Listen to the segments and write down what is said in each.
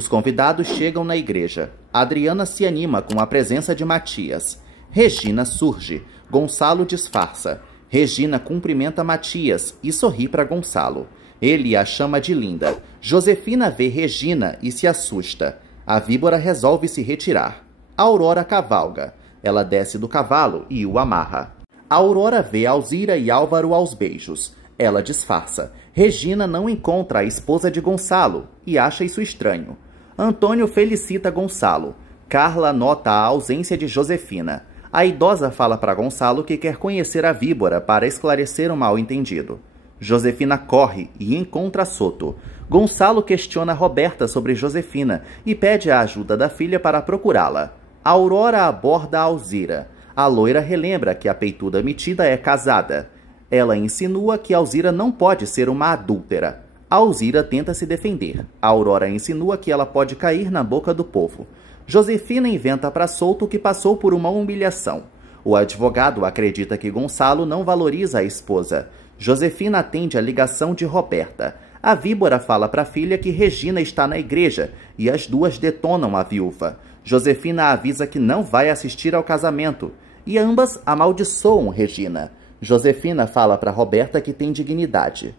Os convidados chegam na igreja. Adriana se anima com a presença de Matias. Regina surge. Gonçalo disfarça. Regina cumprimenta Matias e sorri para Gonçalo. Ele a chama de linda. Josefina vê Regina e se assusta. A víbora resolve se retirar. Aurora cavalga. Ela desce do cavalo e o amarra. Aurora vê Alzira e Álvaro aos beijos. Ela disfarça. Regina não encontra a esposa de Gonçalo e acha isso estranho. Antônio felicita Gonçalo. Carla nota a ausência de Josefina. A idosa fala para Gonçalo que quer conhecer a víbora para esclarecer o mal-entendido. Josefina corre e encontra Soto. Gonçalo questiona Roberta sobre Josefina e pede a ajuda da filha para procurá-la. Aurora aborda Alzira. A loira relembra que a peituda metida é casada. Ela insinua que Alzira não pode ser uma adúltera. Alzira tenta se defender. Aurora insinua que ela pode cair na boca do povo. Josefina inventa para Soto que passou por uma humilhação. O advogado acredita que Gonçalo não valoriza a esposa. Josefina atende a ligação de Roberta. A víbora fala para a filha que Regina está na igreja e as duas detonam a viúva. Josefina avisa que não vai assistir ao casamento e ambas amaldiçoam Regina. Josefina fala para Roberta que tem dignidade.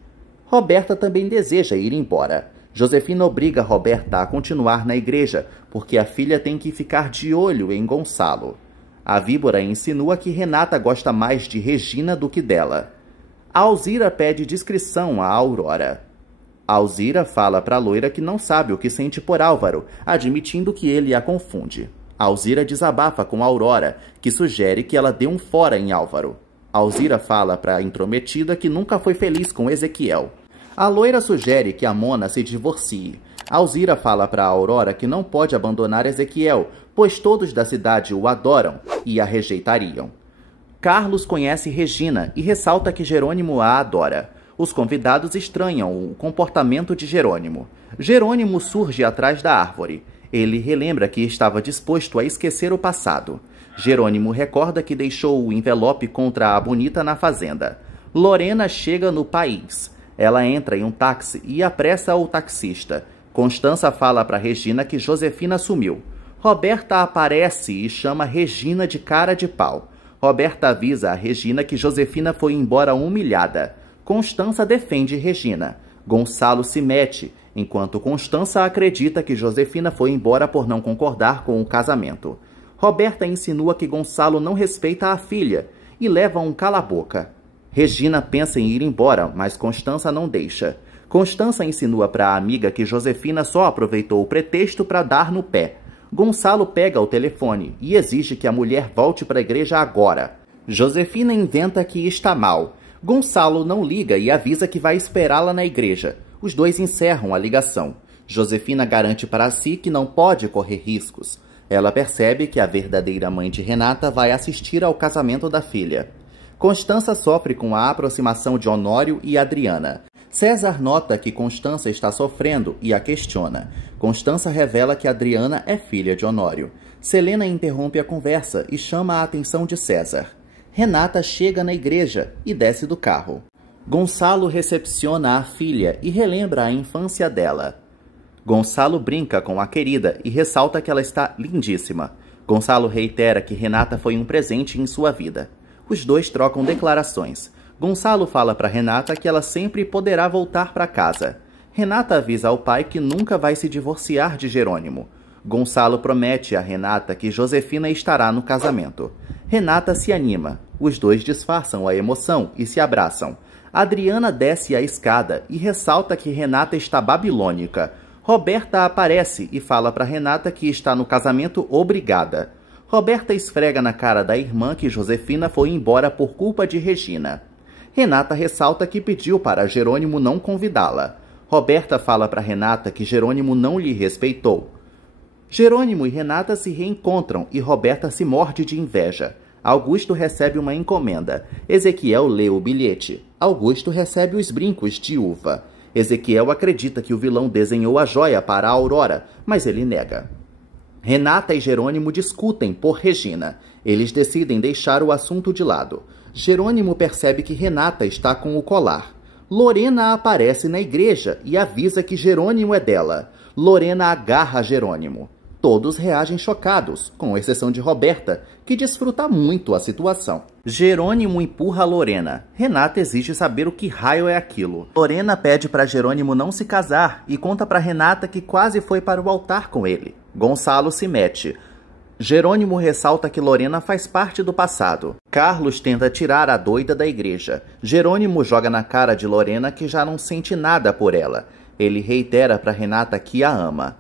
Roberta também deseja ir embora. Josefina obriga Roberta a continuar na igreja, porque a filha tem que ficar de olho em Gonçalo. A víbora insinua que Renata gosta mais de Regina do que dela. Alzira pede discrição a Aurora. Alzira fala para a loira que não sabe o que sente por Álvaro, admitindo que ele a confunde. Alzira desabafa com Aurora, que sugere que ela dê um fora em Álvaro. Alzira fala para a intrometida que nunca foi feliz com Ezequiel. A loira sugere que a Mona se divorcie. Alzira fala para a Aurora que não pode abandonar Ezequiel, pois todos da cidade o adoram e a rejeitariam. Carlos conhece Regina e ressalta que Jerônimo a adora. Os convidados estranham o comportamento de Jerônimo. Jerônimo surge atrás da árvore. Ele relembra que estava disposto a esquecer o passado. Jerônimo recorda que deixou o envelope contra a bonita na fazenda. Lorena chega no país. Ela entra em um táxi e apressa o taxista. Constança fala para Regina que Josefina sumiu. Roberta aparece e chama Regina de cara de pau. Roberta avisa a Regina que Josefina foi embora humilhada. Constança defende Regina. Gonçalo se mete, enquanto Constança acredita que Josefina foi embora por não concordar com o casamento. Roberta insinua que Gonçalo não respeita a filha e leva um cala-boca. Regina pensa em ir embora, mas Constança não deixa. Constança insinua para a amiga que Josefina só aproveitou o pretexto para dar no pé. Gonçalo pega o telefone e exige que a mulher volte para a igreja agora. Josefina inventa que está mal. Gonçalo não liga e avisa que vai esperá-la na igreja. Os dois encerram a ligação. Josefina garante para si que não pode correr riscos. Ela percebe que a verdadeira mãe de Renata vai assistir ao casamento da filha. Constança sofre com a aproximação de Honório e Adriana. César nota que Constança está sofrendo e a questiona. Constança revela que Adriana é filha de Honório. Selena interrompe a conversa e chama a atenção de César. Renata chega na igreja e desce do carro. Gonçalo recepciona a filha e relembra a infância dela. Gonçalo brinca com a querida e ressalta que ela está lindíssima. Gonçalo reitera que Renata foi um presente em sua vida. Os dois trocam declarações. Gonçalo fala para Renata que ela sempre poderá voltar para casa. Renata avisa ao pai que nunca vai se divorciar de Jerônimo. Gonçalo promete a Renata que Josefina estará no casamento. Renata se anima. Os dois disfarçam a emoção e se abraçam. Adriana desce a escada e ressalta que Renata está babilônica. Roberta aparece e fala para Renata que está no casamento obrigada. Roberta esfrega na cara da irmã que Josefina foi embora por culpa de Regina. Renata ressalta que pediu para Jerônimo não convidá-la. Roberta fala para Renata que Jerônimo não lhe respeitou. Jerônimo e Renata se reencontram e Roberta se morde de inveja. Augusto recebe uma encomenda. Ezequiel lê o bilhete. Augusto recebe os brincos de uva. Ezequiel acredita que o vilão desenhou a joia para a Aurora, mas ele nega. Renata e Jerônimo discutem por Regina. Eles decidem deixar o assunto de lado. Jerônimo percebe que Renata está com o colar. Lorena aparece na igreja e avisa que Jerônimo é dela. Lorena agarra Jerônimo. Todos reagem chocados, com exceção de Roberta, que desfruta muito a situação. Jerônimo empurra Lorena. Renata exige saber o que raio é aquilo. Lorena pede para Jerônimo não se casar e conta para Renata que quase foi para o altar com ele. Gonçalo se mete. Jerônimo ressalta que Lorena faz parte do passado. Carlos tenta tirar a doida da igreja. Jerônimo joga na cara de Lorena que já não sente nada por ela. Ele reitera para Renata que a ama.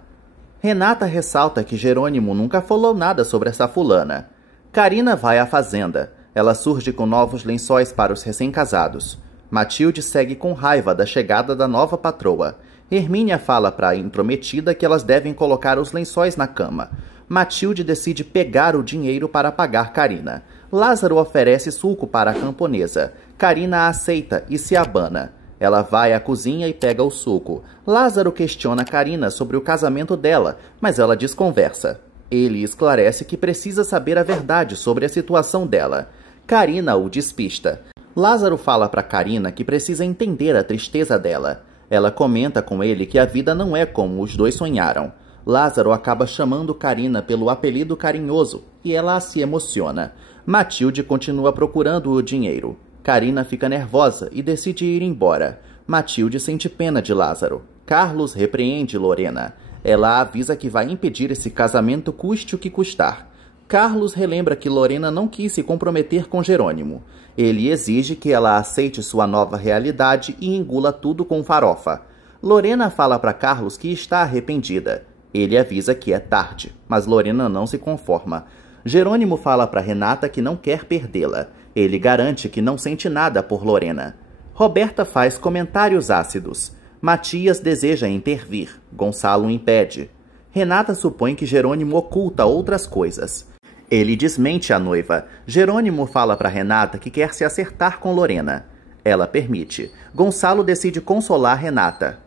Renata ressalta que Jerônimo nunca falou nada sobre essa fulana. Carina vai à fazenda. Ela surge com novos lençóis para os recém-casados. Matilde segue com raiva da chegada da nova patroa. Hermínia fala para a intrometida que elas devem colocar os lençóis na cama. Matilde decide pegar o dinheiro para pagar Carina. Lázaro oferece suco para a camponesa. Carina aceita e se abana. Ela vai à cozinha e pega o suco. Lázaro questiona Carina sobre o casamento dela, mas ela desconversa. Ele esclarece que precisa saber a verdade sobre a situação dela. Carina o despista. Lázaro fala para Carina que precisa entender a tristeza dela. Ela comenta com ele que a vida não é como os dois sonharam. Lázaro acaba chamando Carina pelo apelido carinhoso e ela se emociona. Matilde continua procurando o dinheiro. Carina fica nervosa e decide ir embora. Matilde sente pena de Lázaro. Carlos repreende Lorena. Ela avisa que vai impedir esse casamento custe o que custar. Carlos relembra que Lorena não quis se comprometer com Jerônimo. Ele exige que ela aceite sua nova realidade e engula tudo com farofa. Lorena fala para Carlos que está arrependida. Ele avisa que é tarde, mas Lorena não se conforma. Jerônimo fala para Renata que não quer perdê-la. Ele garante que não sente nada por Lorena. Roberta faz comentários ácidos. Matias deseja intervir. Gonçalo impede. Renata supõe que Jerônimo oculta outras coisas. Ele desmente a noiva. Jerônimo fala para Renata que quer se acertar com Lorena. Ela permite. Gonçalo decide consolar Renata.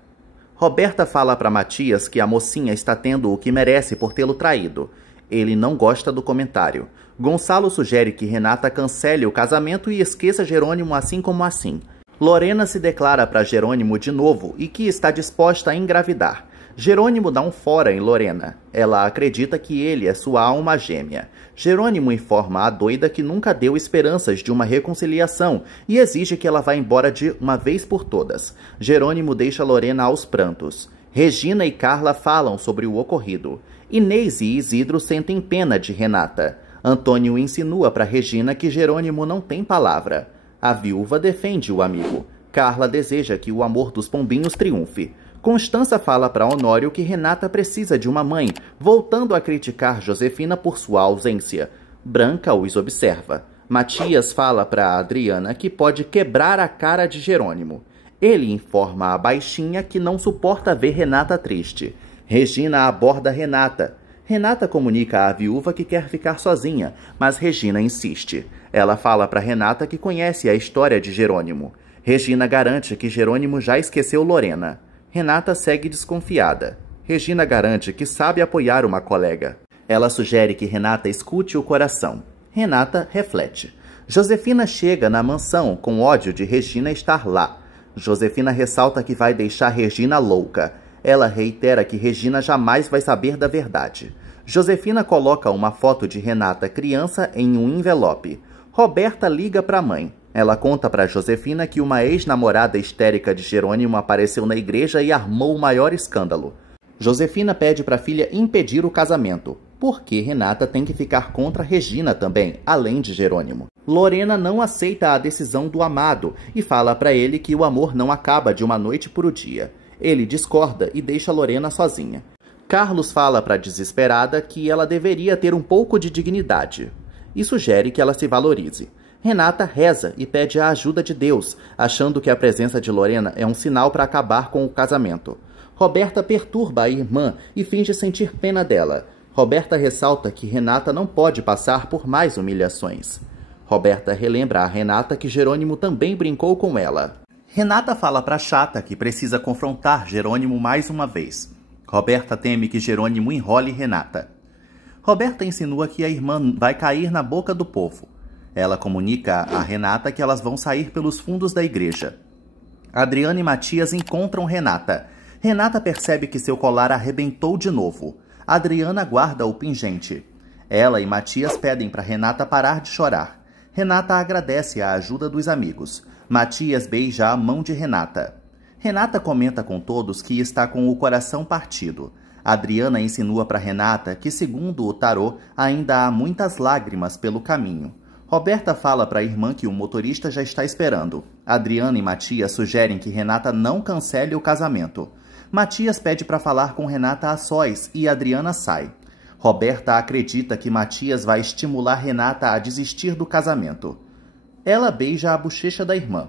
Roberta fala para Matias que a mocinha está tendo o que merece por tê-lo traído. Ele não gosta do comentário. Gonçalo sugere que Renata cancele o casamento e esqueça Jerônimo assim como assim. Lorena se declara para Jerônimo de novo e que está disposta a engravidar. Jerônimo dá um fora em Lorena. Ela acredita que ele é sua alma gêmea. Jerônimo informa a doida que nunca deu esperanças de uma reconciliação e exige que ela vá embora de uma vez por todas. Jerônimo deixa Lorena aos prantos. Regina e Carla falam sobre o ocorrido. Inês e Isidro sentem pena de Renata. Antônio insinua para Regina que Jerônimo não tem palavra. A viúva defende o amigo. Carla deseja que o amor dos pombinhos triunfe. Constança fala para Honório que Renata precisa de uma mãe, voltando a criticar Josefina por sua ausência. Branca os observa. Matias fala para Adriana que pode quebrar a cara de Jerônimo. Ele informa a baixinha que não suporta ver Renata triste. Regina aborda Renata. Renata comunica à viúva que quer ficar sozinha, mas Regina insiste. Ela fala para Renata que conhece a história de Jerônimo. Regina garante que Jerônimo já esqueceu Lorena. Renata segue desconfiada. Regina garante que sabe apoiar uma colega. Ela sugere que Renata escute o coração. Renata reflete. Josefina chega na mansão com ódio de Regina estar lá. Josefina ressalta que vai deixar Regina louca. Ela reitera que Regina jamais vai saber da verdade. Josefina coloca uma foto de Renata criança em um envelope. Roberta liga para a mãe. Ela conta para Josefina que uma ex-namorada histérica de Jerônimo apareceu na igreja e armou o maior escândalo. Josefina pede para a filha impedir o casamento, porque Renata tem que ficar contra Regina também, além de Jerônimo. Lorena não aceita a decisão do amado e fala para ele que o amor não acaba de uma noite por o dia. Ele discorda e deixa Lorena sozinha. Carlos fala para a desesperada que ela deveria ter um pouco de dignidade e sugere que ela se valorize. Renata reza e pede a ajuda de Deus, achando que a presença de Lorena é um sinal para acabar com o casamento. Roberta perturba a irmã e finge sentir pena dela. Roberta ressalta que Renata não pode passar por mais humilhações. Roberta relembra a Renata que Jerônimo também brincou com ela. Renata fala para Chata que precisa confrontar Jerônimo mais uma vez. Roberta teme que Jerônimo enrole Renata. Roberta insinua que a irmã vai cair na boca do povo. Ela comunica a Renata que elas vão sair pelos fundos da igreja. Adriana e Matias encontram Renata. Renata percebe que seu colar arrebentou de novo. Adriana guarda o pingente. Ela e Matias pedem para Renata parar de chorar. Renata agradece a ajuda dos amigos. Matias beija a mão de Renata. Renata comenta com todos que está com o coração partido. Adriana insinua para Renata que, segundo o tarô, ainda há muitas lágrimas pelo caminho. Roberta fala para a irmã que o motorista já está esperando. Adriana e Matias sugerem que Renata não cancele o casamento. Matias pede para falar com Renata a sós e Adriana sai. Roberta acredita que Matias vai estimular Renata a desistir do casamento. Ela beija a bochecha da irmã.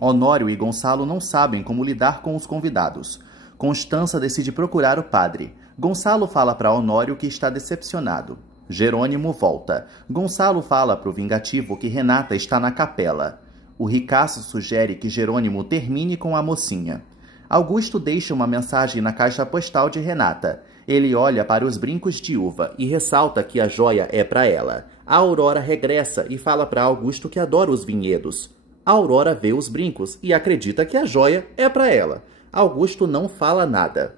Honório e Gonçalo não sabem como lidar com os convidados. Constança decide procurar o padre. Gonçalo fala para Honório que está decepcionado. Jerônimo volta. Gonçalo fala para o vingativo que Renata está na capela. O ricaço sugere que Jerônimo termine com a mocinha. Augusto deixa uma mensagem na caixa postal de Renata. Ele olha para os brincos de uva e ressalta que a joia é para ela. A Aurora regressa e fala para Augusto que adora os vinhedos. A Aurora vê os brincos e acredita que a joia é para ela. Augusto não fala nada.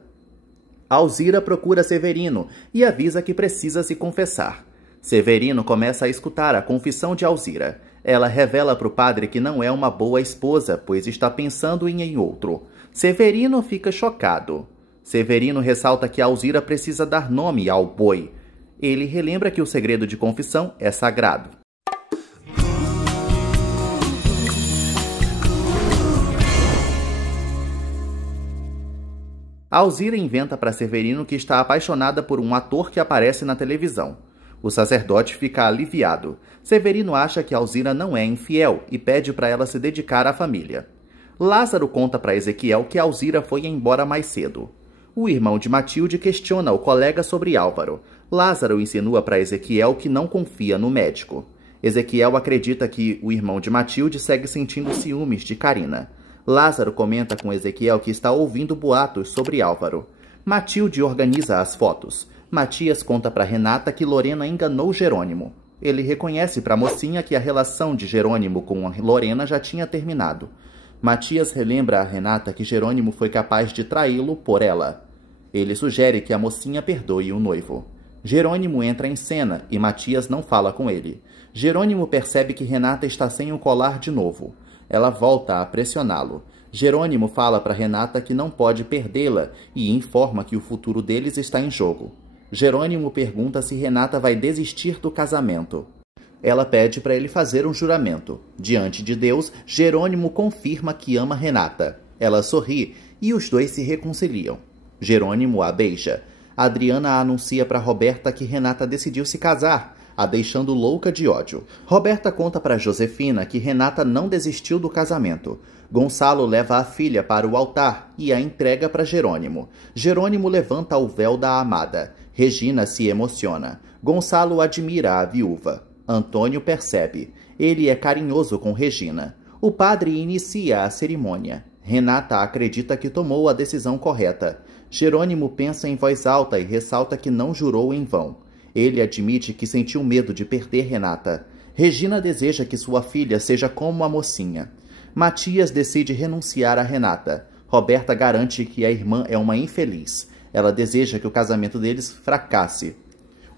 Alzira procura Severino e avisa que precisa se confessar. Severino começa a escutar a confissão de Alzira. Ela revela para o padre que não é uma boa esposa, pois está pensando em outro. Severino fica chocado. Severino ressalta que Alzira precisa dar nome ao boi. Ele relembra que o segredo de confissão é sagrado. Alzira inventa para Severino que está apaixonada por um ator que aparece na televisão. O sacerdote fica aliviado. Severino acha que Alzira não é infiel e pede para ela se dedicar à família. Lázaro conta para Ezequiel que Alzira foi embora mais cedo. O irmão de Matilde questiona o colega sobre Álvaro. Lázaro insinua para Ezequiel que não confia no médico. Ezequiel acredita que o irmão de Matilde segue sentindo ciúmes de Carina. Lázaro comenta com Ezequiel que está ouvindo boatos sobre Álvaro. Matilde organiza as fotos. Matias conta para Renata que Lorena enganou Jerônimo. Ele reconhece para a mocinha que a relação de Jerônimo com Lorena já tinha terminado. Matias relembra a Renata que Jerônimo foi capaz de traí-lo por ela. Ele sugere que a mocinha perdoe o noivo. Jerônimo entra em cena e Matias não fala com ele. Jerônimo percebe que Renata está sem o colar de novo. Ela volta a pressioná-lo. Jerônimo fala para Renata que não pode perdê-la e informa que o futuro deles está em jogo. Jerônimo pergunta se Renata vai desistir do casamento. Ela pede para ele fazer um juramento. Diante de Deus, Jerônimo confirma que ama Renata. Ela sorri e os dois se reconciliam. Jerônimo a beija. Adriana anuncia para Roberta que Renata decidiu se casar, a deixando louca de ódio. Roberta conta para Josefina que Renata não desistiu do casamento. Gonçalo leva a filha para o altar e a entrega para Jerônimo. Jerônimo levanta o véu da amada. Regina se emociona. Gonçalo admira a viúva. Antônio percebe. Ele é carinhoso com Regina. O padre inicia a cerimônia. Renata acredita que tomou a decisão correta. Jerônimo pensa em voz alta e ressalta que não jurou em vão. Ele admite que sentiu medo de perder Renata. Regina deseja que sua filha seja como a mocinha. Matias decide renunciar a Renata. Roberta garante que a irmã é uma infeliz. Ela deseja que o casamento deles fracasse.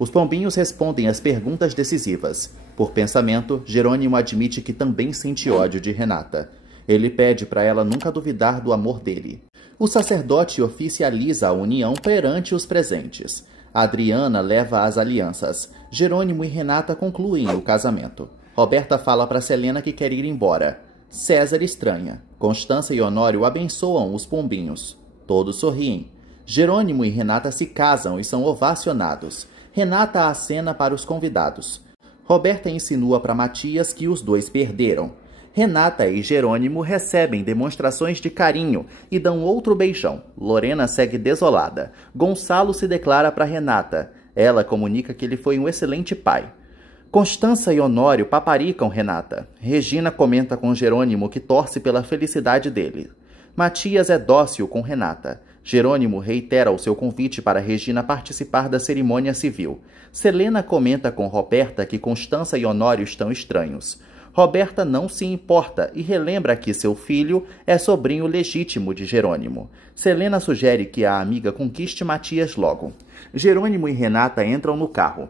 Os pombinhos respondem às perguntas decisivas. Por pensamento, Jerônimo admite que também sente ódio de Renata. Ele pede para ela nunca duvidar do amor dele. O sacerdote oficializa a união perante os presentes. Adriana leva as alianças. Jerônimo e Renata concluem o casamento. Roberta fala para Selena que quer ir embora. César estranha. Constança e Honório abençoam os pombinhos. Todos sorriem. Jerônimo e Renata se casam e são ovacionados. Renata acena para os convidados. Roberta insinua para Matias que os dois perderam. Renata e Jerônimo recebem demonstrações de carinho e dão outro beijão. Lorena segue desolada. Gonçalo se declara para Renata. Ela comunica que ele foi um excelente pai. Constança e Honório paparicam Renata. Regina comenta com Jerônimo que torce pela felicidade dele. Matias é dócil com Renata. Jerônimo reitera o seu convite para Regina participar da cerimônia civil. Selena comenta com Roberta que Constança e Honório estão estranhos. Roberta não se importa e relembra que seu filho é sobrinho legítimo de Jerônimo. Selena sugere que a amiga conquiste Matias logo. Jerônimo e Renata entram no carro.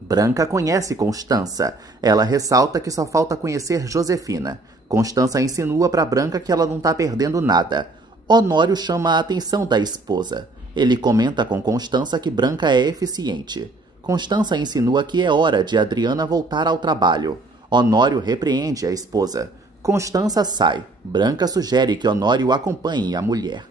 Branca conhece Constança. Ela ressalta que só falta conhecer Josefina. Constança insinua para Branca que ela não está perdendo nada. Honório chama a atenção da esposa. Ele comenta com Constança que Branca é eficiente. Constança insinua que é hora de Adriana voltar ao trabalho. Honório repreende a esposa. Constança sai. Branca sugere que Honório acompanhe a mulher.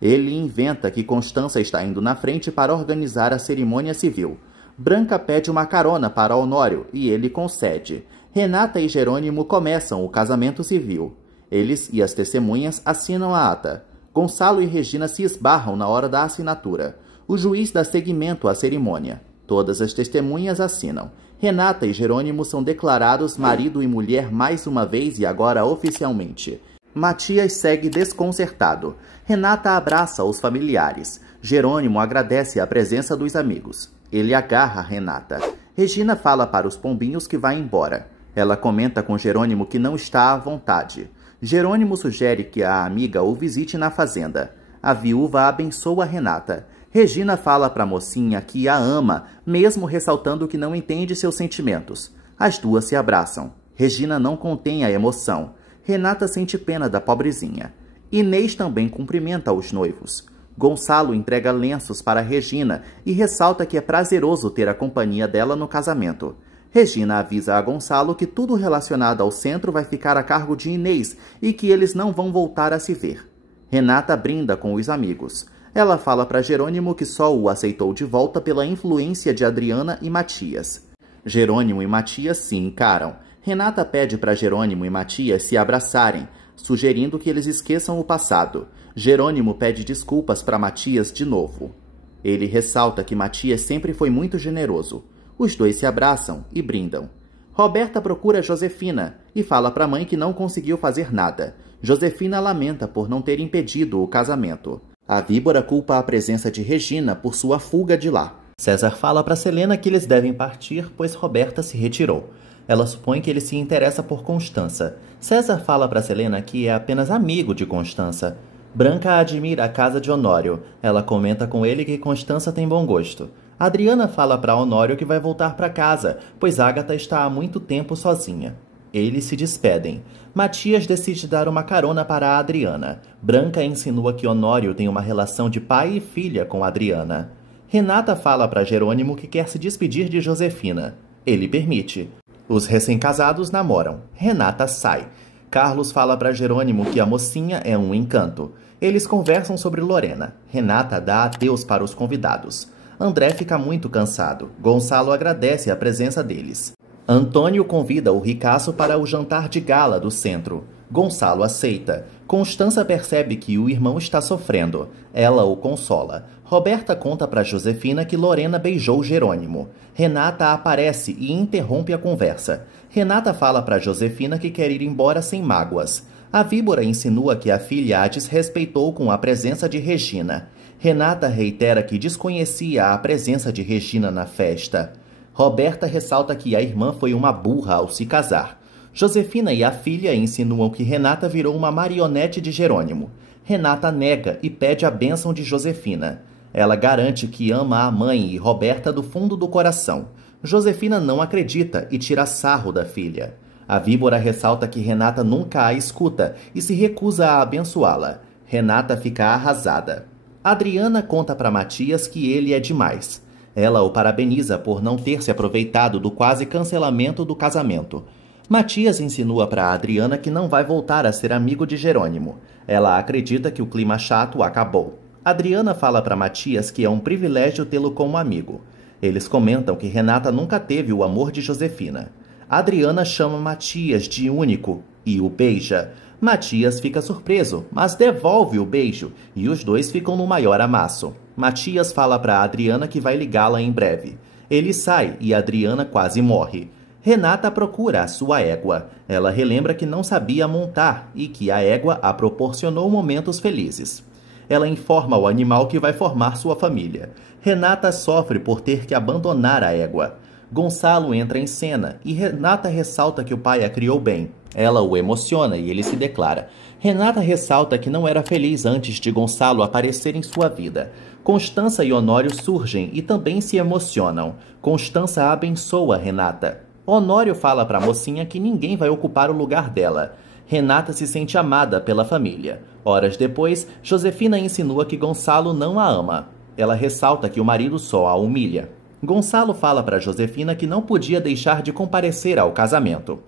Ele inventa que Constança está indo na frente para organizar a cerimônia civil. Branca pede uma carona para Honório e ele concede. Renata e Jerônimo começam o casamento civil. Eles e as testemunhas assinam a ata. Gonçalo e Regina se esbarram na hora da assinatura. O juiz dá seguimento à cerimônia. Todas as testemunhas assinam. Renata e Jerônimo são declarados marido e mulher mais uma vez e agora oficialmente. Matias segue desconcertado. Renata abraça os familiares. Jerônimo agradece a presença dos amigos. Ele agarra Renata. Regina fala para os pombinhos que vai embora. Ela comenta com Jerônimo que não está à vontade. Jerônimo sugere que a amiga o visite na fazenda. A viúva abençoa Renata. Regina fala para a mocinha que a ama, mesmo ressaltando que não entende seus sentimentos. As duas se abraçam. Regina não contém a emoção. Renata sente pena da pobrezinha. Inês também cumprimenta os noivos. Gonçalo entrega lenços para Regina e ressalta que é prazeroso ter a companhia dela no casamento. Regina avisa a Gonçalo que tudo relacionado ao centro vai ficar a cargo de Inês e que eles não vão voltar a se ver. Renata brinda com os amigos. Ela fala para Jerônimo que só o aceitou de volta pela influência de Adriana e Matias. Jerônimo e Matias se encaram. Renata pede para Jerônimo e Matias se abraçarem, sugerindo que eles esqueçam o passado. Jerônimo pede desculpas para Matias de novo. Ele ressalta que Matias sempre foi muito generoso. Os dois se abraçam e brindam. Roberta procura Josefina e fala para a mãe que não conseguiu fazer nada. Josefina lamenta por não ter impedido o casamento. A víbora culpa a presença de Regina por sua fuga de lá. César fala para Selena que eles devem partir, pois Roberta se retirou. Ela supõe que ele se interessa por Constança. César fala para Selena que é apenas amigo de Constança. Branca admira a casa de Honório. Ela comenta com ele que Constança tem bom gosto. Adriana fala para Honório que vai voltar para casa, pois Ágata está há muito tempo sozinha. Eles se despedem. Matias decide dar uma carona para a Adriana. Branca insinua que Honório tem uma relação de pai e filha com Adriana. Renata fala para Jerônimo que quer se despedir de Josefina. Ele permite. Os recém-casados namoram. Renata sai. Carlos fala para Jerônimo que a mocinha é um encanto. Eles conversam sobre Lorena. Renata dá adeus para os convidados. André fica muito cansado. Gonçalo agradece a presença deles. Antônio convida o ricaço para o jantar de gala do centro. Gonçalo aceita. Constança percebe que o irmão está sofrendo. Ela o consola. Roberta conta para Josefina que Lorena beijou Jerônimo. Renata aparece e interrompe a conversa. Renata fala para Josefina que quer ir embora sem mágoas. A víbora insinua que a filha a desrespeitou com a presença de Regina. Renata reitera que desconhecia a presença de Regina na festa. Roberta ressalta que a irmã foi uma burra ao se casar. Josefina e a filha insinuam que Renata virou uma marionete de Jerônimo. Renata nega e pede a bênção de Josefina. Ela garante que ama a mãe e Roberta do fundo do coração. Josefina não acredita e tira sarro da filha. A víbora ressalta que Renata nunca a escuta e se recusa a abençoá-la. Renata fica arrasada. Adriana conta para Matias que ele é demais. Ela o parabeniza por não ter se aproveitado do quase cancelamento do casamento. Matias insinua para Adriana que não vai voltar a ser amigo de Jerônimo. Ela acredita que o clima chato acabou. Adriana fala para Matias que é um privilégio tê-lo como amigo. Eles comentam que Renata nunca teve o amor de Josefina. Adriana chama Matias de único e o beija. Matias fica surpreso, mas devolve o beijo e os dois ficam no maior amasso. Matias fala para Adriana que vai ligá-la em breve. Ele sai e Adriana quase morre. Renata procura a sua égua. Ela relembra que não sabia montar e que a égua a proporcionou momentos felizes. Ela informa o animal que vai formar sua família. Renata sofre por ter que abandonar a égua. Gonçalo entra em cena e Renata ressalta que o pai a criou bem. Ela o emociona e ele se declara. Renata ressalta que não era feliz antes de Gonçalo aparecer em sua vida. Constança e Honório surgem e também se emocionam. Constança abençoa Renata. Honório fala para a mocinha que ninguém vai ocupar o lugar dela. Renata se sente amada pela família. Horas depois, Josefina insinua que Gonçalo não a ama. Ela ressalta que o marido só a humilha. Gonçalo fala para Josefina que não podia deixar de comparecer ao casamento.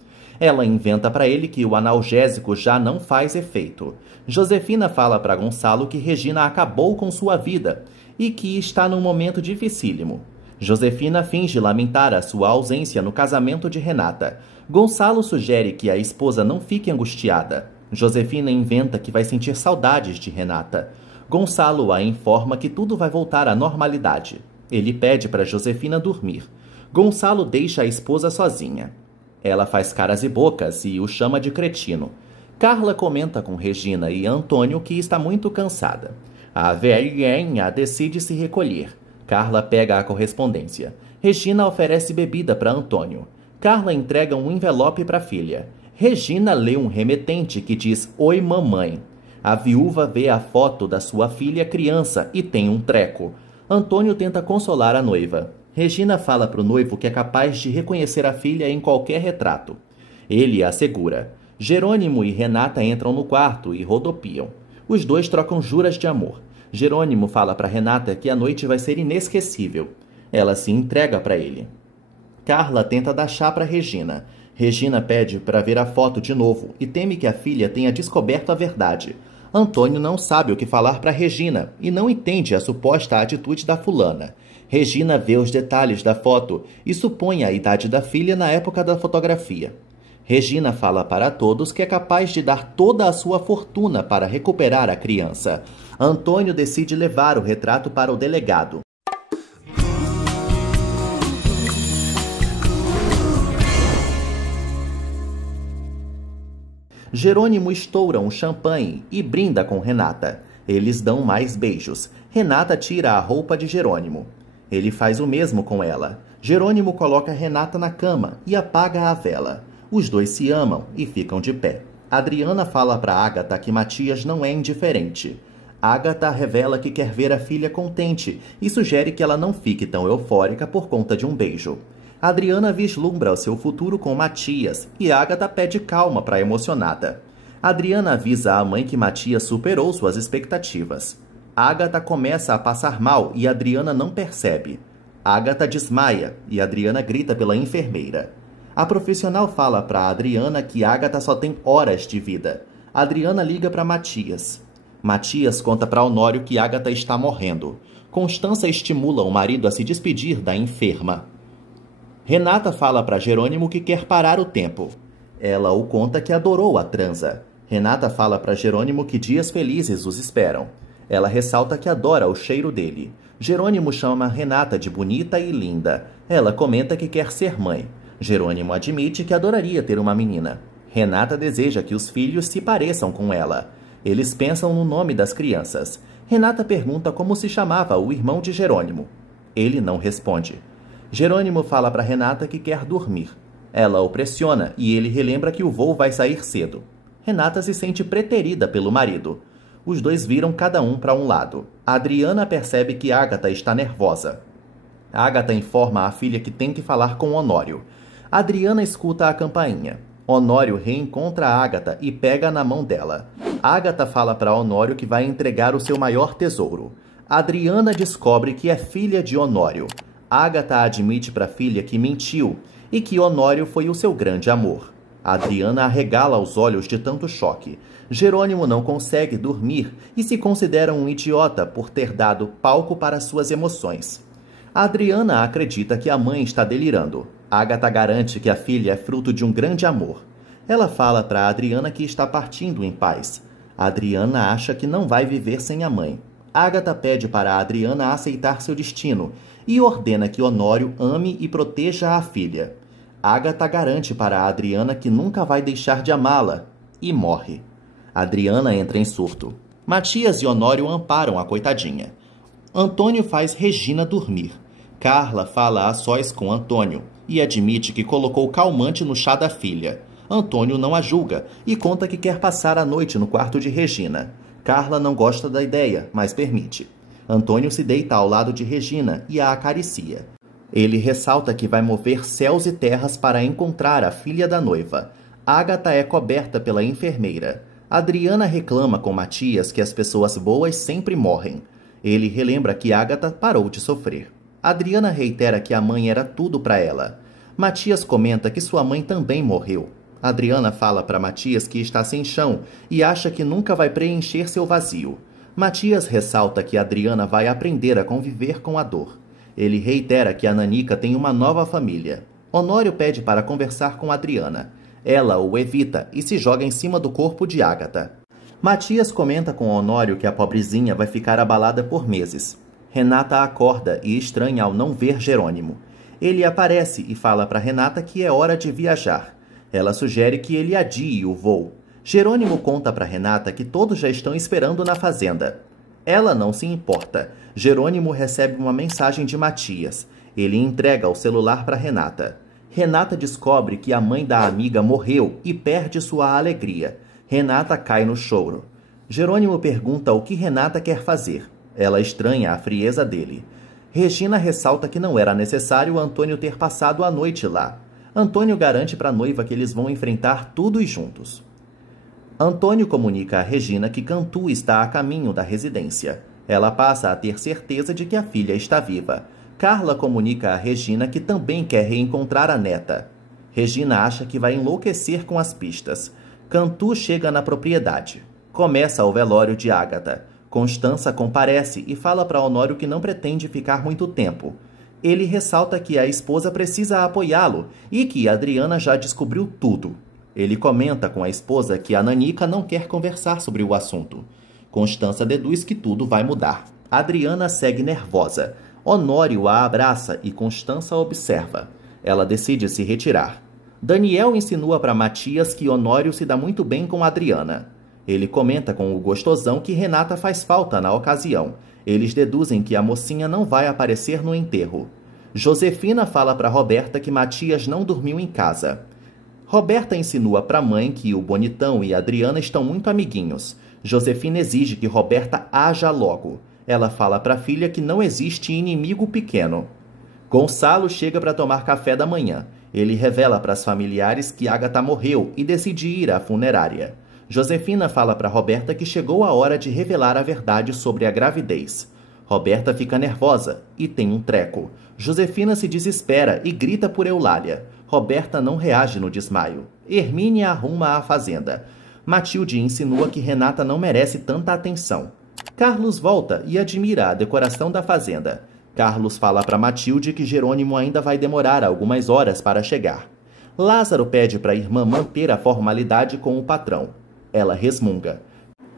Ela inventa para ele que o analgésico já não faz efeito. Josefina fala para Gonçalo que Regina acabou com sua vida e que está num momento dificílimo. Josefina finge lamentar a sua ausência no casamento de Renata. Gonçalo sugere que a esposa não fique angustiada. Josefina inventa que vai sentir saudades de Renata. Gonçalo a informa que tudo vai voltar à normalidade. Ele pede para Josefina dormir. Gonçalo deixa a esposa sozinha. Ela faz caras e bocas e o chama de cretino. Carla comenta com Regina e Antônio que está muito cansada. A velhinha decide se recolher. Carla pega a correspondência. Regina oferece bebida para Antônio. Carla entrega um envelope para a filha. Regina lê um remetente que diz "Oi, mamãe". A viúva vê a foto da sua filha criança e tem um treco. Antônio tenta consolar a noiva. Regina fala para o noivo que é capaz de reconhecer a filha em qualquer retrato. Ele a segura. Jerônimo e Renata entram no quarto e rodopiam. Os dois trocam juras de amor. Jerônimo fala para Renata que a noite vai ser inesquecível. Ela se entrega para ele. Carla tenta dar chá para Regina. Regina pede para ver a foto de novo e teme que a filha tenha descoberto a verdade. Antônio não sabe o que falar para Regina e não entende a suposta atitude da fulana. Regina vê os detalhes da foto e supõe a idade da filha na época da fotografia. Regina fala para todos que é capaz de dar toda a sua fortuna para recuperar a criança. Antônio decide levar o retrato para o delegado. Jerônimo estoura um champanhe e brinda com Renata. Eles dão mais beijos. Renata tira a roupa de Jerônimo. Ele faz o mesmo com ela. Jerônimo coloca Renata na cama e apaga a vela. Os dois se amam e ficam de pé. Adriana fala para Ágata que Matias não é indiferente. Ágata revela que quer ver a filha contente e sugere que ela não fique tão eufórica por conta de um beijo. Adriana vislumbra o seu futuro com Matias e Ágata pede calma para a emocionada. Adriana avisa a mãe que Matias superou suas expectativas. Ágata começa a passar mal e Adriana não percebe. Ágata desmaia e Adriana grita pela enfermeira. A profissional fala para Adriana que Ágata só tem horas de vida. Adriana liga para Matias. Matias conta para Honório que Ágata está morrendo. Constança estimula o marido a se despedir da enferma. Renata fala para Jerônimo que quer parar o tempo. Ela o conta que adorou a transa. Renata fala para Jerônimo que dias felizes os esperam. Ela ressalta que adora o cheiro dele. Jerônimo chama Renata de bonita e linda. Ela comenta que quer ser mãe. Jerônimo admite que adoraria ter uma menina. Renata deseja que os filhos se pareçam com ela. Eles pensam no nome das crianças. Renata pergunta como se chamava o irmão de Jerônimo. Ele não responde. Jerônimo fala para Renata que quer dormir. Ela o pressiona e ele relembra que o voo vai sair cedo. Renata se sente preterida pelo marido. Os dois viram cada um para um lado. Adriana percebe que Ágata está nervosa. Ágata informa a filha que tem que falar com Honório. Adriana escuta a campainha. Honório reencontra Ágata e pega na mão dela. Ágata fala para Honório que vai entregar o seu maior tesouro. Adriana descobre que é filha de Honório. Ágata admite para a filha que mentiu e que Honório foi o seu grande amor. Adriana arregala os olhos de tanto choque. Jerônimo não consegue dormir e se considera um idiota por ter dado palco para suas emoções. Adriana acredita que a mãe está delirando. Ágata garante que a filha é fruto de um grande amor. Ela fala para Adriana que está partindo em paz. Adriana acha que não vai viver sem a mãe. Ágata pede para Adriana aceitar seu destino e ordena que Honório ame e proteja a filha. Ágata garante para Adriana que nunca vai deixar de amá-la e morre. Adriana entra em surto. Matias e Honório amparam a coitadinha. Antônio faz Regina dormir. Carla fala a sós com Antônio. e admite que colocou calmante no chá da filha. Antônio não a julga e conta que quer passar a noite no quarto de Regina. Carla não gosta da ideia, mas permite. Antônio se deita ao lado de Regina e a acaricia. Ele ressalta que vai mover céus e terras para encontrar a filha da noiva. Ágata é coberta pela enfermeira. Adriana reclama com Matias que as pessoas boas sempre morrem. Ele relembra que Ágata parou de sofrer. Adriana reitera que a mãe era tudo para ela. Matias comenta que sua mãe também morreu. Adriana fala para Matias que está sem chão e acha que nunca vai preencher seu vazio. Matias ressalta que Adriana vai aprender a conviver com a dor. Ele reitera que a Nanica tem uma nova família. Honório pede para conversar com Adriana. Ela o evita e se joga em cima do corpo de Ágata. Matias comenta com Honório que a pobrezinha vai ficar abalada por meses. Renata acorda e estranha ao não ver Jerônimo. Ele aparece e fala para Renata que é hora de viajar. Ela sugere que ele adie o voo. Jerônimo conta para Renata que todos já estão esperando na fazenda. Ela não se importa. Jerônimo recebe uma mensagem de Matias. Ele entrega o celular para Renata. Renata descobre que a mãe da amiga morreu e perde sua alegria. Renata cai no choro. Jerônimo pergunta o que Renata quer fazer. Ela estranha a frieza dele. Regina ressalta que não era necessário Antônio ter passado a noite lá. Antônio garante para a noiva que eles vão enfrentar tudo e juntos. Antônio comunica a Regina que Cantu está a caminho da residência. Ela passa a ter certeza de que a filha está viva. Carla comunica a Regina que também quer reencontrar a neta. Regina acha que vai enlouquecer com as pistas. Cantu chega na propriedade. Começa o velório de Ágata. Constança comparece e fala para Honório que não pretende ficar muito tempo. Ele ressalta que a esposa precisa apoiá-lo e que Adriana já descobriu tudo. Ele comenta com a esposa que a Nanica não quer conversar sobre o assunto. Constança deduz que tudo vai mudar. Adriana segue nervosa. Honório a abraça e Constança observa. Ela decide se retirar. Daniel insinua para Matias que Honório se dá muito bem com Adriana. Ele comenta com o gostosão que Renata faz falta na ocasião. Eles deduzem que a mocinha não vai aparecer no enterro. Josefina fala para Roberta que Matias não dormiu em casa. Roberta insinua para a mãe que o Bonitão e Adriana estão muito amiguinhos. Josefina exige que Roberta haja logo. Ela fala para a filha que não existe inimigo pequeno. Gonçalo chega para tomar café da manhã. Ele revela para as familiares que Ágata morreu e decide ir à funerária. Josefina fala para Roberta que chegou a hora de revelar a verdade sobre a gravidez. Roberta fica nervosa e tem um treco. Josefina se desespera e grita por Eulália. Roberta não reage no desmaio. Hermínia arruma a fazenda. Matilde insinua que Renata não merece tanta atenção. Carlos volta e admira a decoração da fazenda. Carlos fala para Matilde que Jerônimo ainda vai demorar algumas horas para chegar. Lázaro pede para a irmã manter a formalidade com o patrão. Ela resmunga.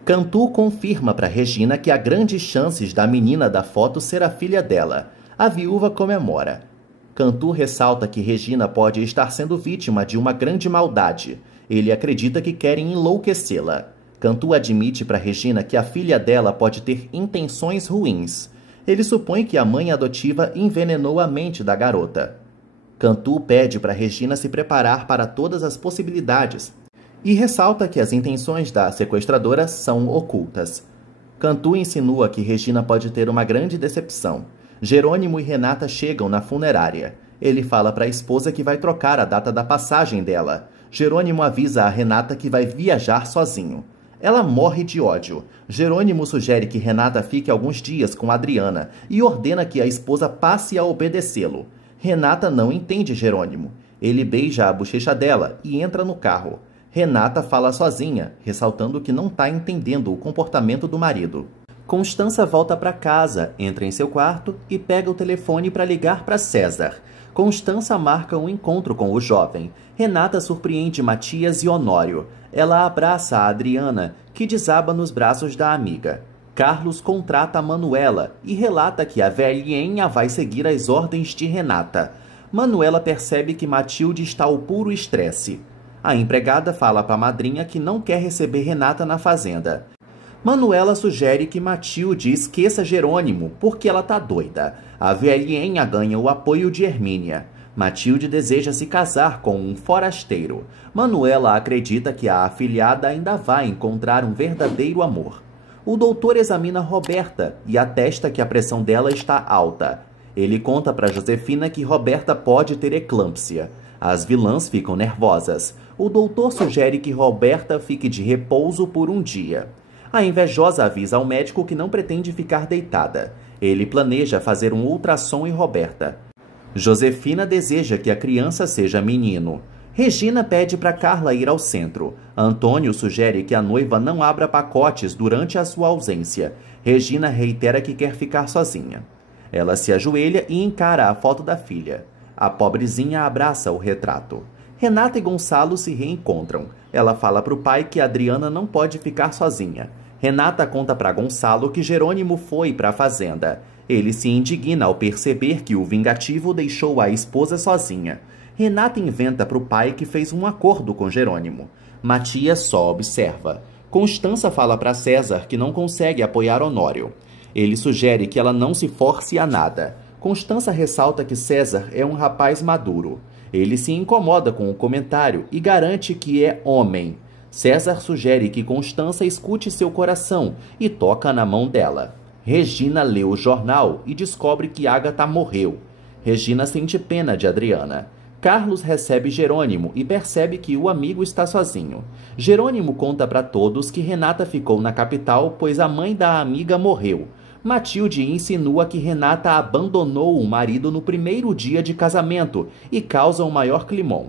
Cantu confirma para Regina que há grandes chances da menina da foto ser a filha dela. A viúva comemora. Cantu ressalta que Regina pode estar sendo vítima de uma grande maldade. Ele acredita que querem enlouquecê-la. Cantu admite para Regina que a filha dela pode ter intenções ruins. Ele supõe que a mãe adotiva envenenou a mente da garota. Cantu pede para Regina se preparar para todas as possibilidades e ressalta que as intenções da sequestradora são ocultas. Cantu insinua que Regina pode ter uma grande decepção. Jerônimo e Renata chegam na funerária. Ele fala para a esposa que vai trocar a data da passagem dela. Jerônimo avisa a Renata que vai viajar sozinho. Ela morre de ódio. Jerônimo sugere que Renata fique alguns dias com Adriana e ordena que a esposa passe a obedecê-lo. Renata não entende Jerônimo. Ele beija a bochecha dela e entra no carro. Renata fala sozinha, ressaltando que não está entendendo o comportamento do marido. Constança volta para casa, entra em seu quarto e pega o telefone para ligar para César. Constança marca um encontro com o jovem. Renata surpreende Matias e Honório. Ela abraça a Adriana, que desaba nos braços da amiga. Carlos contrata a Manuela e relata que a velhinha vai seguir as ordens de Renata. Manuela percebe que Matilde está ao puro estresse. A empregada fala para a madrinha que não quer receber Renata na fazenda. Manuela sugere que Matilde esqueça Jerônimo, porque ela tá doida. A velhinha ganha o apoio de Hermínia. Matilde deseja se casar com um forasteiro. Manuela acredita que a afilhada ainda vai encontrar um verdadeiro amor. O doutor examina Roberta e atesta que a pressão dela está alta. Ele conta para Josefina que Roberta pode ter eclâmpsia. As vilãs ficam nervosas. O doutor sugere que Roberta fique de repouso por um dia. A invejosa avisa ao médico que não pretende ficar deitada. Ele planeja fazer um ultrassom em Roberta. Josefina deseja que a criança seja menino. Regina pede para Carla ir ao centro. Antônio sugere que a noiva não abra pacotes durante a sua ausência. Regina reitera que quer ficar sozinha. Ela se ajoelha e encara a foto da filha. A pobrezinha abraça o retrato. Renata e Gonçalo se reencontram. Ela fala para o pai que Adriana não pode ficar sozinha. Renata conta para Gonçalo que Jerônimo foi para a fazenda. Ele se indigna ao perceber que o vingativo deixou a esposa sozinha. Renata inventa para o pai que fez um acordo com Jerônimo. Matias só observa. Constança fala para César que não consegue apoiar Honório. Ele sugere que ela não se force a nada. Constança ressalta que César é um rapaz maduro. Ele se incomoda com o comentário e garante que é homem. César sugere que Constança escute seu coração e toca na mão dela. Regina lê o jornal e descobre que Ágata morreu. Regina sente pena de Adriana. Carlos recebe Jerônimo e percebe que o amigo está sozinho. Jerônimo conta para todos que Renata ficou na capital pois a mãe da amiga morreu. Matilde insinua que Renata abandonou o marido no primeiro dia de casamento e causa um maior climão.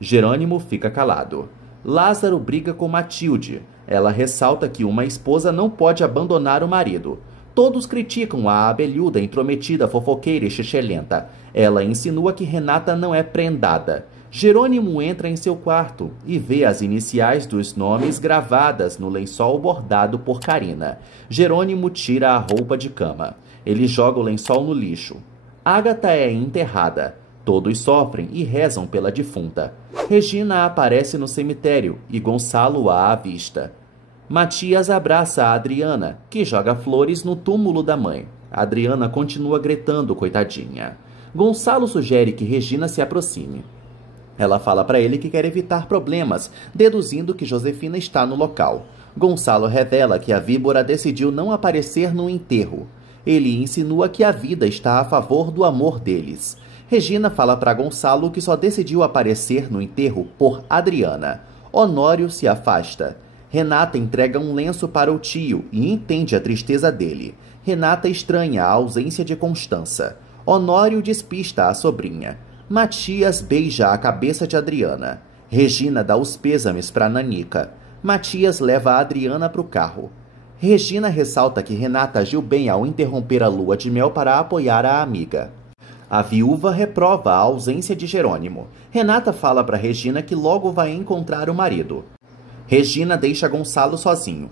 Jerônimo fica calado. Lázaro briga com Matilde. Ela ressalta que uma esposa não pode abandonar o marido. Todos criticam a abelhuda, intrometida, fofoqueira e xixelenta. Ela insinua que Renata não é prendada. Jerônimo entra em seu quarto e vê as iniciais dos nomes gravadas no lençol bordado por Carina. Jerônimo tira a roupa de cama. Ele joga o lençol no lixo. Ágata é enterrada. Todos sofrem e rezam pela defunta. Regina aparece no cemitério e Gonçalo a avista. Matias abraça a Adriana, que joga flores no túmulo da mãe. Adriana continua gritando, coitadinha. Gonçalo sugere que Regina se aproxime. Ela fala para ele que quer evitar problemas, deduzindo que Josefina está no local. Gonçalo revela que a víbora decidiu não aparecer no enterro. Ele insinua que a vida está a favor do amor deles. Regina fala para Gonçalo que só decidiu aparecer no enterro por Adriana. Honório se afasta. Renata entrega um lenço para o tio e entende a tristeza dele. Renata estranha a ausência de Constança. Honório despista a sobrinha. Matias beija a cabeça de Adriana. Regina dá os pêsames para Nanica. Matias leva a Adriana para o carro. Regina ressalta que Renata agiu bem ao interromper a lua de mel para apoiar a amiga. A viúva reprova a ausência de Jerônimo. Renata fala para Regina que logo vai encontrar o marido. Regina deixa Gonçalo sozinho.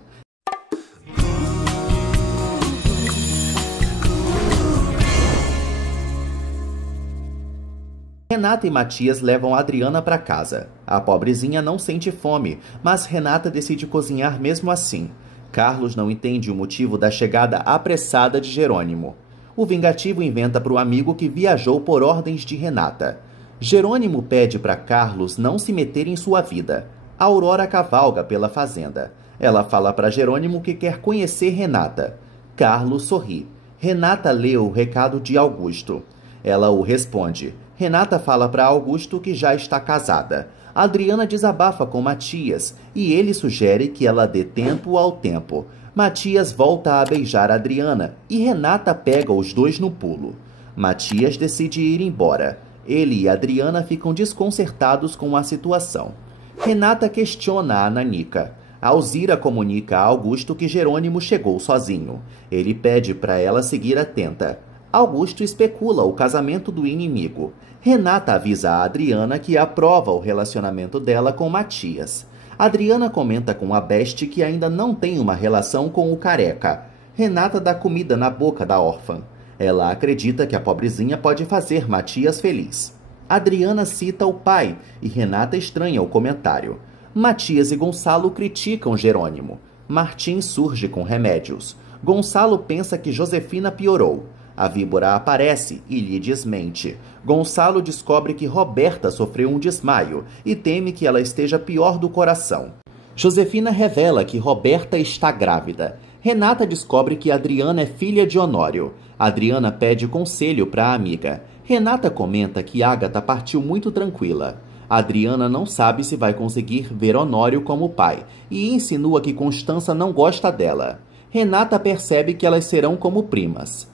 Renata e Matias levam Adriana para casa. A pobrezinha não sente fome, mas Renata decide cozinhar mesmo assim. Carlos não entende o motivo da chegada apressada de Jerônimo. O vingativo inventa para o amigo que viajou por ordens de Renata. Jerônimo pede para Carlos não se meter em sua vida. Aurora cavalga pela fazenda. Ela fala para Jerônimo que quer conhecer Renata. Carlos sorri. Renata lê o recado de Augusto. Ela o responde. Renata fala para Augusto que já está casada. Adriana desabafa com Matias e ele sugere que ela dê tempo ao tempo. Matias volta a beijar Adriana e Renata pega os dois no pulo. Matias decide ir embora. Ele e Adriana ficam desconcertados com a situação. Renata questiona a Nanica. Alzira comunica a Augusto que Jerônimo chegou sozinho. Ele pede para ela seguir atenta. Augusto especula o casamento do inimigo. Renata avisa a Adriana que aprova o relacionamento dela com Matias. Adriana comenta com a Beste que ainda não tem uma relação com o careca. Renata dá comida na boca da órfã. Ela acredita que a pobrezinha pode fazer Matias feliz. Adriana cita o pai e Renata estranha o comentário. Matias e Gonçalo criticam Jerônimo. Martim surge com remédios. Gonçalo pensa que Josefina piorou. A víbora aparece e lhe desmente. Gonçalo descobre que Roberta sofreu um desmaio e teme que ela esteja pior do coração. Josefina revela que Roberta está grávida. Renata descobre que Adriana é filha de Honório. Adriana pede conselho para a amiga. Renata comenta que Ágata partiu muito tranquila. Adriana não sabe se vai conseguir ver Honório como pai e insinua que Constança não gosta dela. Renata percebe que elas serão como primas.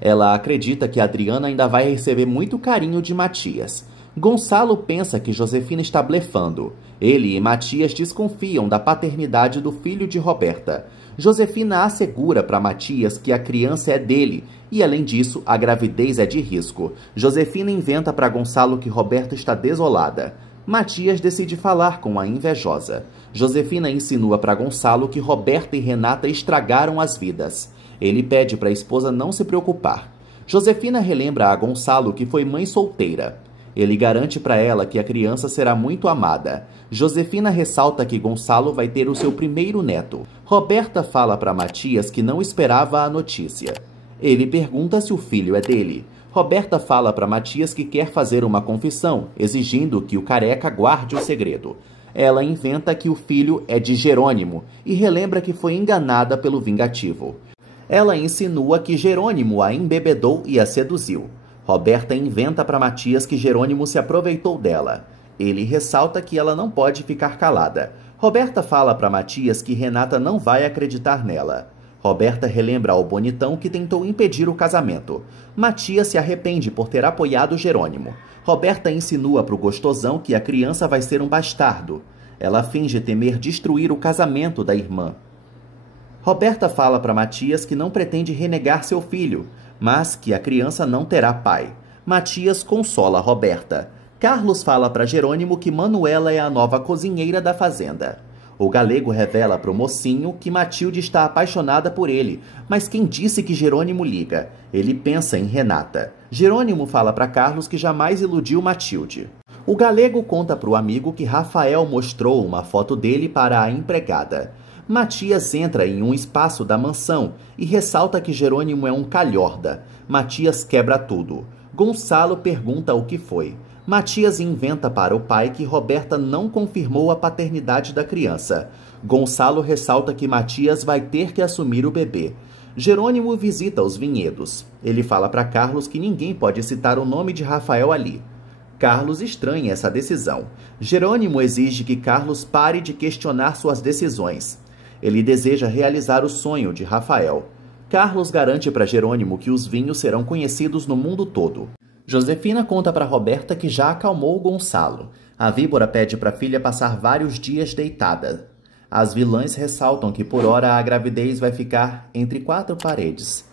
Ela acredita que Adriana ainda vai receber muito carinho de Matias. Gonçalo pensa que Josefina está blefando. Ele e Matias desconfiam da paternidade do filho de Roberta. Josefina assegura para Matias que a criança é dele e, além disso, a gravidez é de risco. Josefina inventa para Gonçalo que Roberta está desolada. Matias decide falar com a invejosa. Josefina insinua para Gonçalo que Roberta e Renata estragaram as vidas. Ele pede para a esposa não se preocupar. Josefina relembra a Gonçalo que foi mãe solteira. Ele garante para ela que a criança será muito amada. Josefina ressalta que Gonçalo vai ter o seu primeiro neto. Roberta fala para Matias que não esperava a notícia. Ele pergunta se o filho é dele. Roberta fala para Matias que quer fazer uma confissão, exigindo que o careca guarde o segredo. Ela inventa que o filho é de Jerônimo e relembra que foi enganada pelo vingativo. Ela insinua que Jerônimo a embebedou e a seduziu. Roberta inventa para Matias que Jerônimo se aproveitou dela. Ele ressalta que ela não pode ficar calada. Roberta fala para Matias que Renata não vai acreditar nela. Roberta relembra ao bonitão que tentou impedir o casamento. Matias se arrepende por ter apoiado Jerônimo. Roberta insinua para o gostosão que a criança vai ser um bastardo. Ela finge temer destruir o casamento da irmã. Roberta fala para Matias que não pretende renegar seu filho, mas que a criança não terá pai. Matias consola Roberta. Carlos fala para Jerônimo que Manuela é a nova cozinheira da fazenda. O galego revela para o mocinho que Matilde está apaixonada por ele, mas quem disse que Jerônimo liga? Ele pensa em Renata. Jerônimo fala para Carlos que jamais iludiu Matilde. O galego conta para o amigo que Rafael mostrou uma foto dele para a empregada. Matias entra em um espaço da mansão e ressalta que Jerônimo é um calhorda. Matias quebra tudo. Gonçalo pergunta o que foi. Matias inventa para o pai que Roberta não confirmou a paternidade da criança. Gonçalo ressalta que Matias vai ter que assumir o bebê. Jerônimo visita os vinhedos. Ele fala para Carlos que ninguém pode citar o nome de Rafael ali. Carlos estranha essa decisão. Jerônimo exige que Carlos pare de questionar suas decisões. Ele deseja realizar o sonho de Rafael. Carlos garante para Jerônimo que os vinhos serão conhecidos no mundo todo. Josefina conta para Roberta que já acalmou Gonçalo. A víbora pede para a filha passar vários dias deitada. As vilãs ressaltam que por hora a gravidez vai ficar entre 4 paredes.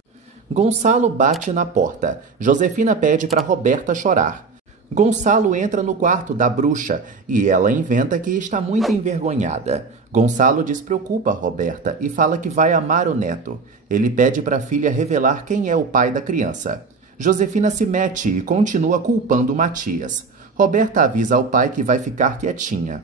Gonçalo bate na porta. Josefina pede para Roberta chorar. Gonçalo entra no quarto da bruxa e ela inventa que está muito envergonhada. Gonçalo despreocupa Roberta e fala que vai amar o neto. Ele pede para a filha revelar quem é o pai da criança. Josefina se mete e continua culpando Matias. Roberta avisa ao pai que vai ficar quietinha.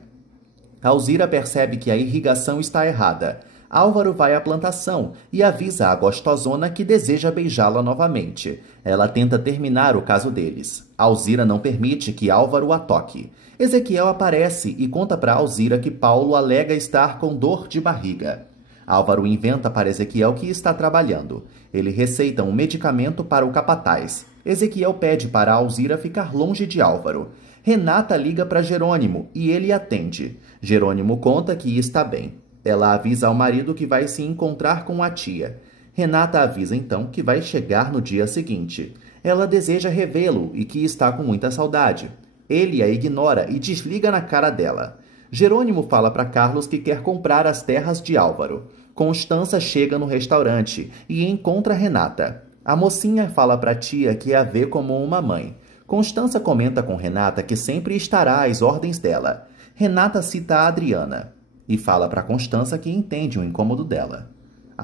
Alzira percebe que a irrigação está errada. Álvaro vai à plantação e avisa a gostosona que deseja beijá-la novamente. Ela tenta terminar o caso deles. Alzira não permite que Álvaro a toque. Ezequiel aparece e conta para Alzira que Paulo alega estar com dor de barriga. Álvaro inventa para Ezequiel que está trabalhando. Ele receita um medicamento para o capataz. Ezequiel pede para Alzira ficar longe de Álvaro. Renata liga para Jerônimo e ele atende. Jerônimo conta que está bem. Ela avisa ao marido que vai se encontrar com a tia. Renata avisa então que vai chegar no dia seguinte. Ela deseja revê-lo e que está com muita saudade. Ele a ignora e desliga na cara dela. Jerônimo fala para Carlos que quer comprar as terras de Álvaro. Constança chega no restaurante e encontra Renata. A mocinha fala para a tia que a vê como uma mãe. Constança comenta com Renata que sempre estará às ordens dela. Renata cita a Adriana e fala para Constança que entende o incômodo dela.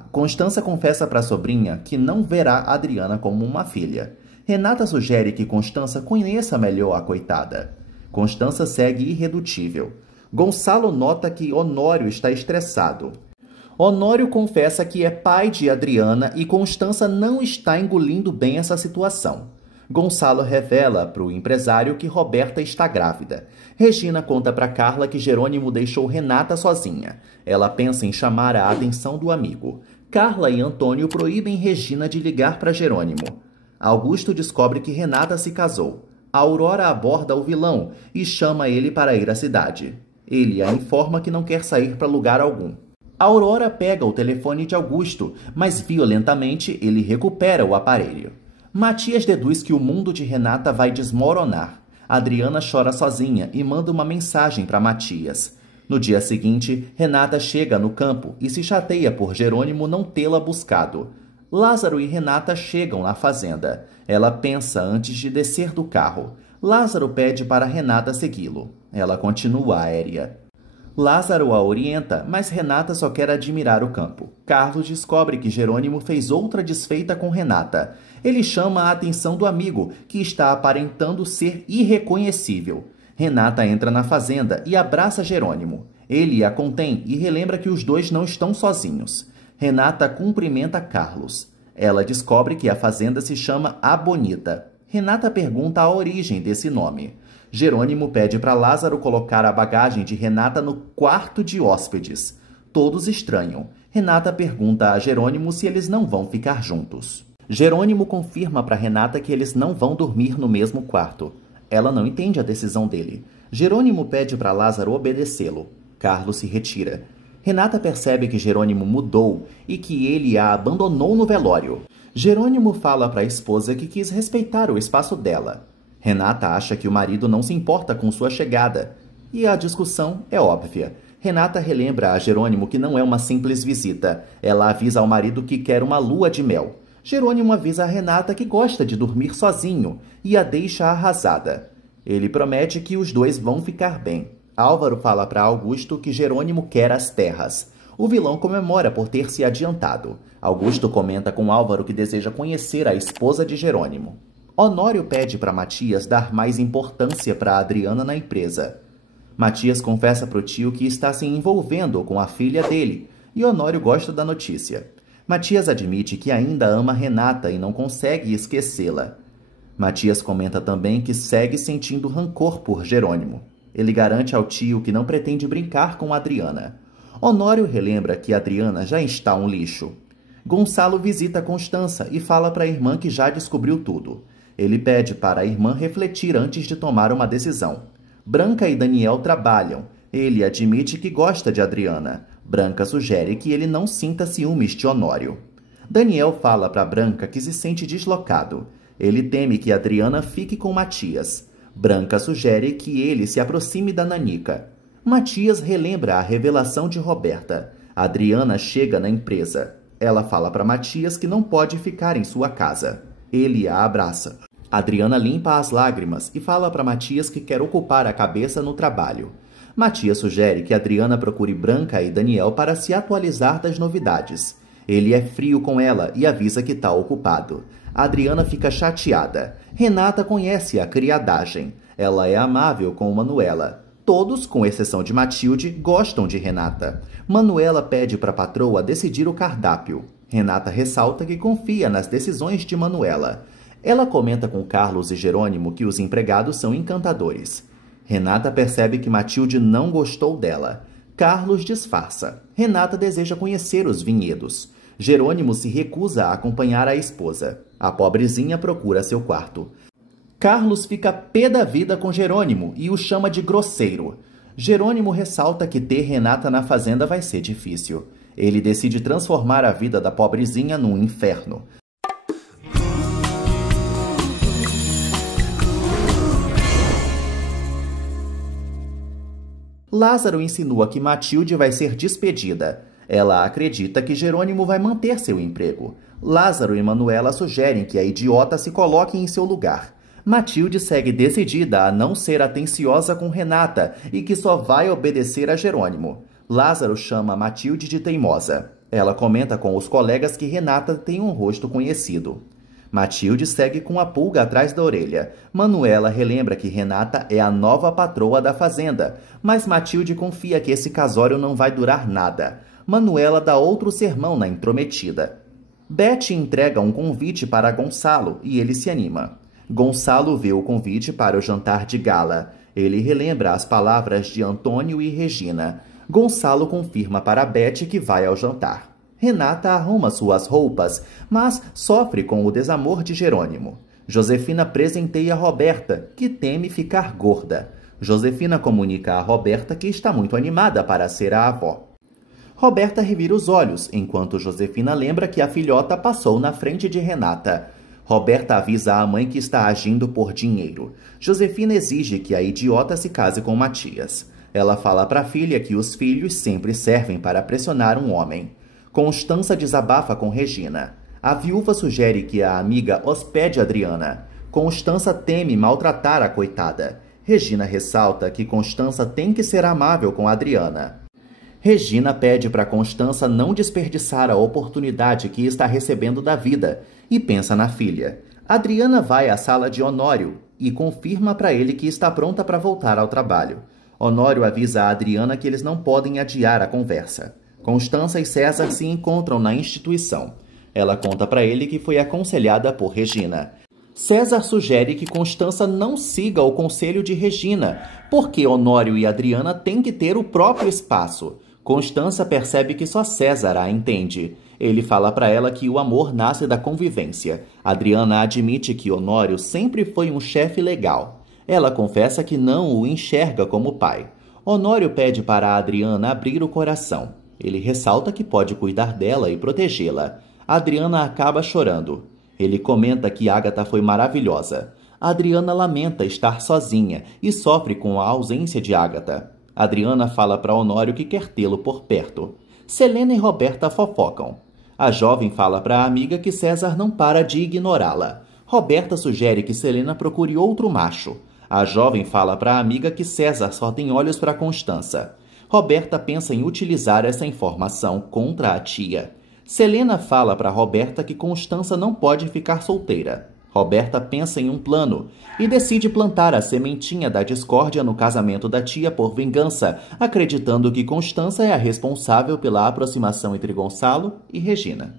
Constança confessa para a sobrinha que não verá Adriana como uma filha. Renata sugere que Constança conheça melhor a coitada. Constança segue irredutível. Gonçalo nota que Honório está estressado. Honório confessa que é pai de Adriana e Constança não está engolindo bem essa situação. Gonçalo revela para o empresário que Roberta está grávida. Regina conta para Carla que Jerônimo deixou Renata sozinha. Ela pensa em chamar a atenção do amigo. Carla e Antônio proíbem Regina de ligar para Jerônimo. Augusto descobre que Renata se casou. Aurora aborda o vilão e chama ele para ir à cidade. Ele a informa que não quer sair para lugar algum. Aurora pega o telefone de Augusto, mas violentamente ele recupera o aparelho. Matias deduz que o mundo de Renata vai desmoronar. Adriana chora sozinha e manda uma mensagem para Matias. No dia seguinte, Renata chega no campo e se chateia por Jerônimo não tê-la buscado. Lázaro e Renata chegam na fazenda. Ela pensa antes de descer do carro. Lázaro pede para Renata segui-lo. Ela continua aérea. Lázaro a orienta, mas Renata só quer admirar o campo. Carlos descobre que Jerônimo fez outra desfeita com Renata. Ele chama a atenção do amigo, que está aparentando ser irreconhecível. Renata entra na fazenda e abraça Jerônimo. Ele a contém e relembra que os dois não estão sozinhos. Renata cumprimenta Carlos. Ela descobre que a fazenda se chama A Bonita. Renata pergunta a origem desse nome. Jerônimo pede para Lázaro colocar a bagagem de Renata no quarto de hóspedes. Todos estranham. Renata pergunta a Jerônimo se eles não vão ficar juntos. Jerônimo confirma para Renata que eles não vão dormir no mesmo quarto. Ela não entende a decisão dele. Jerônimo pede para Lázaro obedecê-lo. Carlos se retira. Renata percebe que Jerônimo mudou e que ele a abandonou no velório. Jerônimo fala para a esposa que quis respeitar o espaço dela. Renata acha que o marido não se importa com sua chegada. E a discussão é óbvia. Renata relembra a Jerônimo que não é uma simples visita. Ela avisa ao marido que quer uma lua de mel. Jerônimo avisa a Renata que gosta de dormir sozinho e a deixa arrasada. Ele promete que os dois vão ficar bem. Álvaro fala para Augusto que Jerônimo quer as terras. O vilão comemora por ter se adiantado. Augusto comenta com Álvaro que deseja conhecer a esposa de Jerônimo. Honório pede para Matias dar mais importância para Adriana na empresa. Matias confessa para o tio que está se envolvendo com a filha dele, e Honório gosta da notícia. Matias admite que ainda ama Renata e não consegue esquecê-la. Matias comenta também que segue sentindo rancor por Jerônimo. Ele garante ao tio que não pretende brincar com Adriana. Honório relembra que Adriana já está um lixo. Gonçalo visita Constança e fala para a irmã que já descobriu tudo. Ele pede para a irmã refletir antes de tomar uma decisão. Branca e Daniel trabalham. Ele admite que gosta de Adriana. Branca sugere que ele não sinta ciúmes de Honório. Daniel fala para Branca que se sente deslocado. Ele teme que Adriana fique com Matias. Branca sugere que ele se aproxime da Nanica. Matias relembra a revelação de Roberta. Adriana chega na empresa. Ela fala para Matias que não pode ficar em sua casa. Ele a abraça. Adriana limpa as lágrimas e fala para Matias que quer ocupar a cabeça no trabalho. Matias sugere que Adriana procure Branca e Daniel para se atualizar das novidades. Ele é frio com ela e avisa que está ocupado. Adriana fica chateada. Renata conhece a criadagem. Ela é amável com Manuela. Todos, com exceção de Matilde, gostam de Renata. Manuela pede para a patroa decidir o cardápio. Renata ressalta que confia nas decisões de Manuela. Ela comenta com Carlos e Jerônimo que os empregados são encantadores. Renata percebe que Matilde não gostou dela. Carlos disfarça. Renata deseja conhecer os vinhedos. Jerônimo se recusa a acompanhar a esposa. A pobrezinha procura seu quarto. Carlos fica pé da vida com Jerônimo e o chama de grosseiro. Jerônimo ressalta que ter Renata na fazenda vai ser difícil. Ele decide transformar a vida da pobrezinha num inferno. Lázaro insinua que Matilde vai ser despedida. Ela acredita que Jerônimo vai manter seu emprego. Lázaro e Manuela sugerem que a idiota se coloque em seu lugar. Matilde segue decidida a não ser atenciosa com Renata e que só vai obedecer a Jerônimo. Lázaro chama Matilde de teimosa. Ela comenta com os colegas que Renata tem um rosto conhecido. Matilde segue com a pulga atrás da orelha. Manuela relembra que Renata é a nova patroa da fazenda, mas Matilde confia que esse casório não vai durar nada. Manuela dá outro sermão na intrometida. Beth entrega um convite para Gonçalo e ele se anima. Gonçalo vê o convite para o jantar de gala. Ele relembra as palavras de Antônio e Regina. Gonçalo confirma para Beth que vai ao jantar. Renata arruma suas roupas, mas sofre com o desamor de Jerônimo. Josefina presenteia Roberta, que teme ficar gorda. Josefina comunica a Roberta que está muito animada para ser a avó. Roberta revira os olhos, enquanto Josefina lembra que a filhota passou na frente de Renata. Roberta avisa a mãe que está agindo por dinheiro. Josefina exige que a idiota se case com Matias. Ela fala para a filha que os filhos sempre servem para pressionar um homem. Constança desabafa com Regina. A viúva sugere que a amiga hospede Adriana. Constança teme maltratar a coitada. Regina ressalta que Constança tem que ser amável com Adriana. Regina pede para Constança não desperdiçar a oportunidade que está recebendo da vida e pensa na filha. Adriana vai à sala de Honório e confirma para ele que está pronta para voltar ao trabalho. Honório avisa a Adriana que eles não podem adiar a conversa. Constança e César se encontram na instituição. Ela conta para ele que foi aconselhada por Regina. César sugere que Constança não siga o conselho de Regina, porque Honório e Adriana têm que ter o próprio espaço. Constança percebe que só César a entende. Ele fala para ela que o amor nasce da convivência. Adriana admite que Honório sempre foi um chefe legal. Ela confessa que não o enxerga como pai. Honório pede para a Adriana abrir o coração. Ele ressalta que pode cuidar dela e protegê-la. Adriana acaba chorando. Ele comenta que Ágata foi maravilhosa. Adriana lamenta estar sozinha e sofre com a ausência de Ágata. Adriana fala para Honório que quer tê-lo por perto. Selena e Roberta fofocam. A jovem fala para a amiga que César não para de ignorá-la. Roberta sugere que Selena procure outro macho. A jovem fala para a amiga que César só tem olhos para Constança. Roberta pensa em utilizar essa informação contra a tia. Selena fala para Roberta que Constança não pode ficar solteira. Roberta pensa em um plano e decide plantar a sementinha da discórdia no casamento da tia por vingança, acreditando que Constança é a responsável pela aproximação entre Gonçalo e Regina.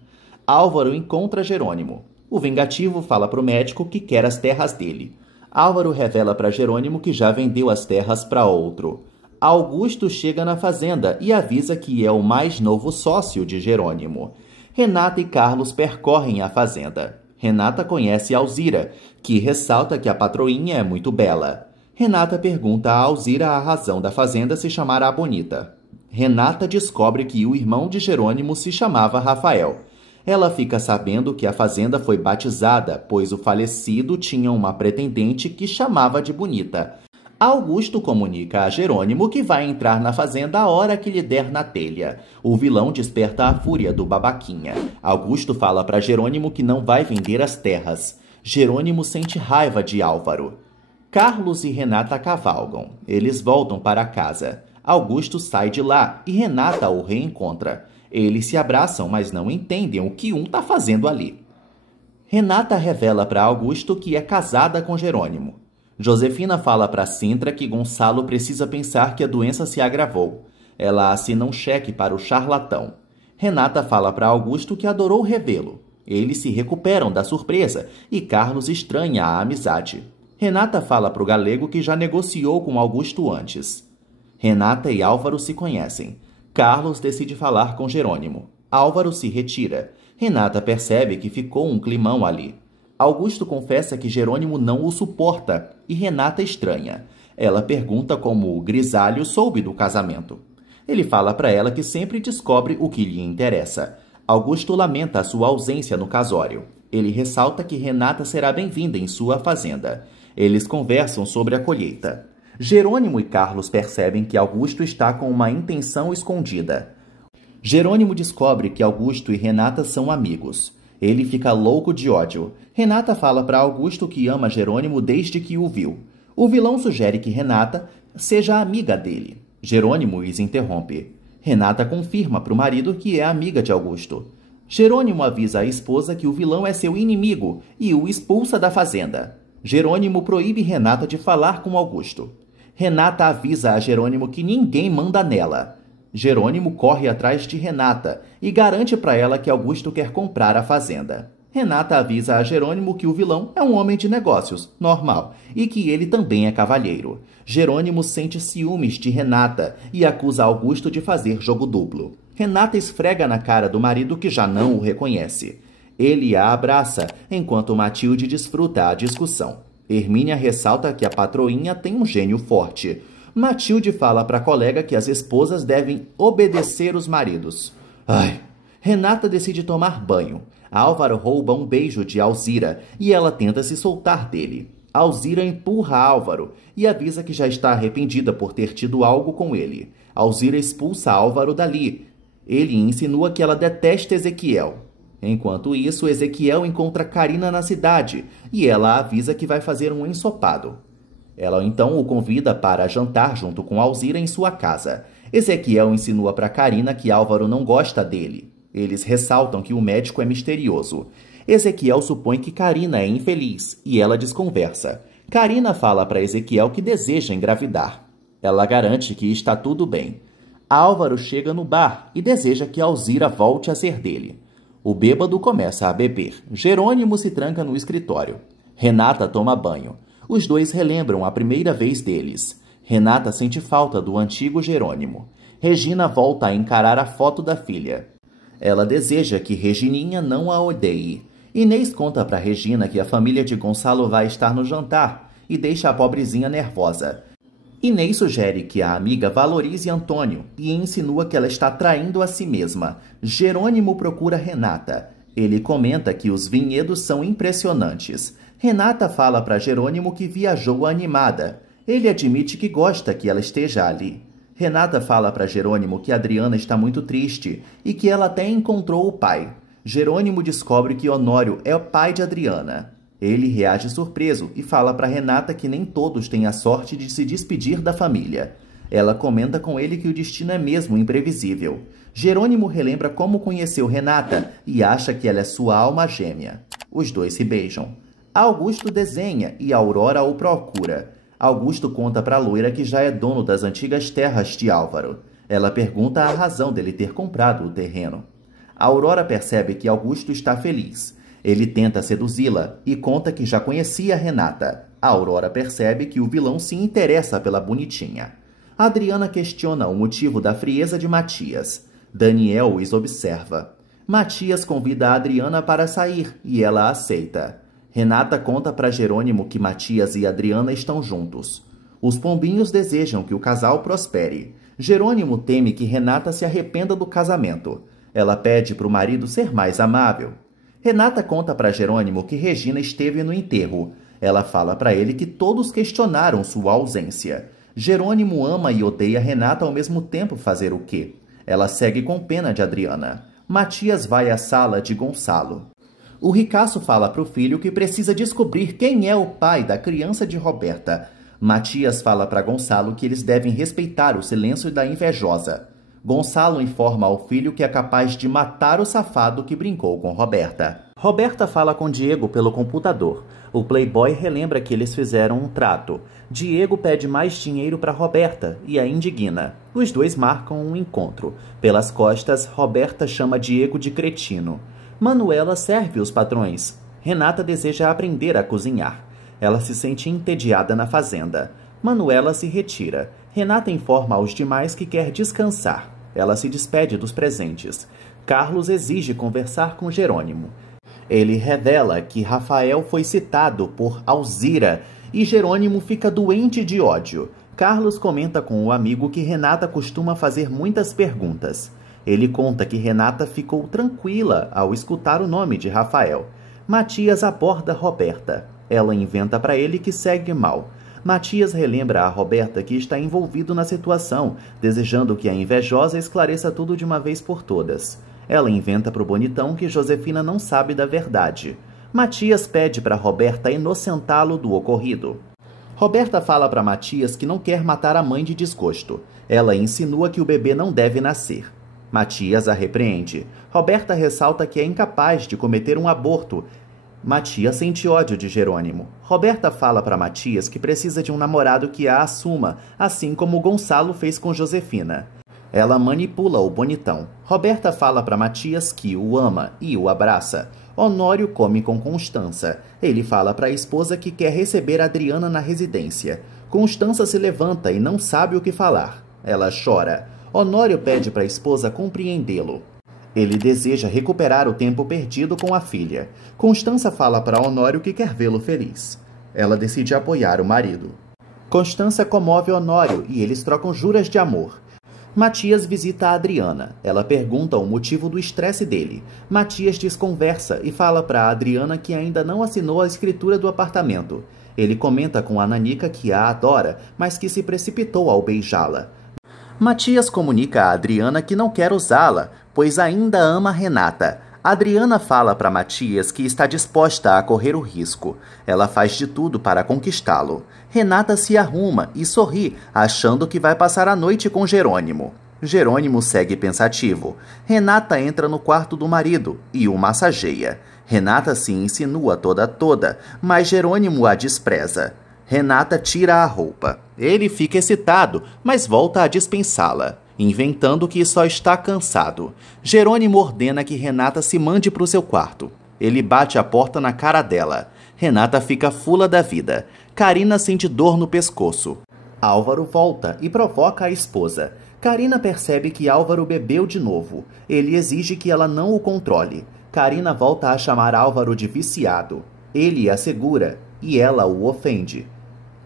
Álvaro encontra Jerônimo. O vingativo fala para o médico que quer as terras dele. Álvaro revela para Jerônimo que já vendeu as terras para outro. Augusto chega na fazenda e avisa que é o mais novo sócio de Jerônimo. Renata e Carlos percorrem a fazenda. Renata conhece Alzira, que ressalta que a patroinha é muito bela. Renata pergunta a Alzira a razão da fazenda se chamar A Bonita. Renata descobre que o irmão de Jerônimo se chamava Rafael. Ela fica sabendo que a fazenda foi batizada, pois o falecido tinha uma pretendente que chamava de Bonita. Augusto comunica a Jerônimo que vai entrar na fazenda a hora que lhe der na telha. O vilão desperta a fúria do babaquinha. Augusto fala para Jerônimo que não vai vender as terras. Jerônimo sente raiva de Álvaro. Carlos e Renata cavalgam. Eles voltam para casa. Augusto sai de lá e Renata o reencontra. Eles se abraçam, mas não entendem o que um está fazendo ali. Renata revela para Augusto que é casada com Jerônimo. Josefina fala para Sintra que Gonçalo precisa pensar que a doença se agravou. Ela assina um cheque para o charlatão. Renata fala para Augusto que adorou revê-lo. Eles se recuperam da surpresa e Carlos estranha a amizade. Renata fala para o galego que já negociou com Augusto antes. Renata e Álvaro se conhecem. Carlos decide falar com Jerônimo. Álvaro se retira. Renata percebe que ficou um climão ali. Augusto confessa que Jerônimo não o suporta e Renata estranha. Ela pergunta como o grisalho soube do casamento. Ele fala para ela que sempre descobre o que lhe interessa. Augusto lamenta a sua ausência no casório. Ele ressalta que Renata será bem-vinda em sua fazenda. Eles conversam sobre a colheita. Jerônimo e Carlos percebem que Augusto está com uma intenção escondida. Jerônimo descobre que Augusto e Renata são amigos. Ele fica louco de ódio. Renata fala para Augusto que ama Jerônimo desde que o viu. O vilão sugere que Renata seja amiga dele. Jerônimo os interrompe. Renata confirma para o marido que é amiga de Augusto. Jerônimo avisa a esposa que o vilão é seu inimigo e o expulsa da fazenda. Jerônimo proíbe Renata de falar com Augusto. Renata avisa a Jerônimo que ninguém manda nela. Jerônimo corre atrás de Renata e garante para ela que Augusto quer comprar a fazenda. Renata avisa a Jerônimo que o vilão é um homem de negócios, normal, e que ele também é cavalheiro. Jerônimo sente ciúmes de Renata e acusa Augusto de fazer jogo duplo. Renata esfrega na cara do marido que já não o reconhece. Ele a abraça, enquanto Matilde desfruta a discussão. Hermínia ressalta que a patroinha tem um gênio forte. Matilde fala para a colega que as esposas devem obedecer os maridos. Renata decide tomar banho. Álvaro rouba um beijo de Alzira e ela tenta se soltar dele. Alzira empurra Álvaro e avisa que já está arrependida por ter tido algo com ele. Alzira expulsa Álvaro dali. Ele insinua que ela detesta Ezequiel. Enquanto isso, Ezequiel encontra Carina na cidade e ela avisa que vai fazer um ensopado. Ela então o convida para jantar junto com Alzira em sua casa. Ezequiel insinua para Carina que Álvaro não gosta dele. Eles ressaltam que o médico é misterioso. Ezequiel supõe que Carina é infeliz e ela desconversa. Carina fala para Ezequiel que deseja engravidar. Ela garante que está tudo bem. Álvaro chega no bar e deseja que Alzira volte a ser dele. O bêbado começa a beber. Jerônimo se tranca no escritório. Renata toma banho. Os dois relembram a primeira vez deles. Renata sente falta do antigo Jerônimo. Regina volta a encarar a foto da filha. Ela deseja que Regininha não a odeie. Inês conta para Regina que a família de Gonçalo vai estar no jantar e deixa a pobrezinha nervosa. Inês sugere que a amiga valorize Antônio e insinua que ela está traindo a si mesma. Jerônimo procura Renata. Ele comenta que os vinhedos são impressionantes. Renata fala para Jerônimo que viajou animada. Ele admite que gosta que ela esteja ali. Renata fala para Jerônimo que Adriana está muito triste e que ela até encontrou o pai. Jerônimo descobre que Honório é o pai de Adriana. Ele reage surpreso e fala para Renata que nem todos têm a sorte de se despedir da família. Ela comenta com ele que o destino é mesmo imprevisível. Jerônimo relembra como conheceu Renata e acha que ela é sua alma gêmea. Os dois se beijam. Augusto desenha e Aurora o procura. Augusto conta para a loira que já é dono das antigas terras de Álvaro. Ela pergunta a razão dele ter comprado o terreno. Aurora percebe que Augusto está feliz. Ele tenta seduzi-la e conta que já conhecia Renata. A Aurora percebe que o vilão se interessa pela bonitinha. Adriana questiona o motivo da frieza de Matias. Daniel os observa. Matias convida a Adriana para sair e ela aceita. Renata conta para Jerônimo que Matias e Adriana estão juntos. Os pombinhos desejam que o casal prospere. Jerônimo teme que Renata se arrependa do casamento. Ela pede para o marido ser mais amável. Renata conta para Jerônimo que Regina esteve no enterro. Ela fala para ele que todos questionaram sua ausência. Jerônimo ama e odeia Renata ao mesmo tempo fazer o quê? Ela segue com pena de Adriana. Matias vai à sala de Gonçalo. O ricaço fala para o filho que precisa descobrir quem é o pai da criança de Roberta. Matias fala para Gonçalo que eles devem respeitar o silêncio da invejosa. Gonçalo informa ao filho que é capaz de matar o safado que brincou com Roberta. Roberta fala com Diego pelo computador. O playboy relembra que eles fizeram um trato. Diego pede mais dinheiro para Roberta e a indigna. Os dois marcam um encontro. Pelas costas, Roberta chama Diego de cretino. Manuela serve os patrões. Renata deseja aprender a cozinhar. Ela se sente entediada na fazenda. Manuela se retira. Renata informa aos demais que quer descansar. Ela se despede dos presentes. Carlos exige conversar com Jerônimo. Ele revela que Rafael foi citado por Alzira e Jerônimo fica doente de ódio. Carlos comenta com o amigo que Renata costuma fazer muitas perguntas. Ele conta que Renata ficou tranquila ao escutar o nome de Rafael. Matias aborda Roberta. Ela inventa para ele que segue mal. Matias relembra a Roberta que está envolvido na situação, desejando que a invejosa esclareça tudo de uma vez por todas. Ela inventa para o bonitão que Josefina não sabe da verdade. Matias pede para Roberta inocentá-lo do ocorrido. Roberta fala para Matias que não quer matar a mãe de desgosto. Ela insinua que o bebê não deve nascer. Matias a repreende. Roberta ressalta que é incapaz de cometer um aborto. Matias sente ódio de Jerônimo. Roberta fala para Matias que precisa de um namorado que a assuma, assim como Gonçalo fez com Josefina. Ela manipula o bonitão. Roberta fala para Matias que o ama e o abraça. Honório come com Constança. Ele fala para a esposa que quer receber Adriana na residência. Constança se levanta e não sabe o que falar. Ela chora. Honório pede para a esposa compreendê-lo. Ele deseja recuperar o tempo perdido com a filha. Constança fala para Honório que quer vê-lo feliz. Ela decide apoiar o marido. Constança comove Honório e eles trocam juras de amor. Matias visita a Adriana. Ela pergunta o motivo do estresse dele. Matias desconversa e fala para Adriana que ainda não assinou a escritura do apartamento. Ele comenta com a Nanica que a adora, mas que se precipitou ao beijá-la. Matias comunica a Adriana que não quer usá-la, pois ainda ama Renata. Adriana fala para Matias que está disposta a correr o risco. Ela faz de tudo para conquistá-lo. Renata se arruma e sorri, achando que vai passar a noite com Jerônimo. Jerônimo segue pensativo. Renata entra no quarto do marido e o massageia. Renata se insinua toda, mas Jerônimo a despreza. Renata tira a roupa. Ele fica excitado, mas volta a dispensá-la, inventando que só está cansado. Jerônimo ordena que Renata se mande para o seu quarto. Ele bate a porta na cara dela. Renata fica fula da vida. Carina sente dor no pescoço. Álvaro volta e provoca a esposa. Carina percebe que Álvaro bebeu de novo. Ele exige que ela não o controle. Carina volta a chamar Álvaro de viciado. Ele a segura e ela o ofende.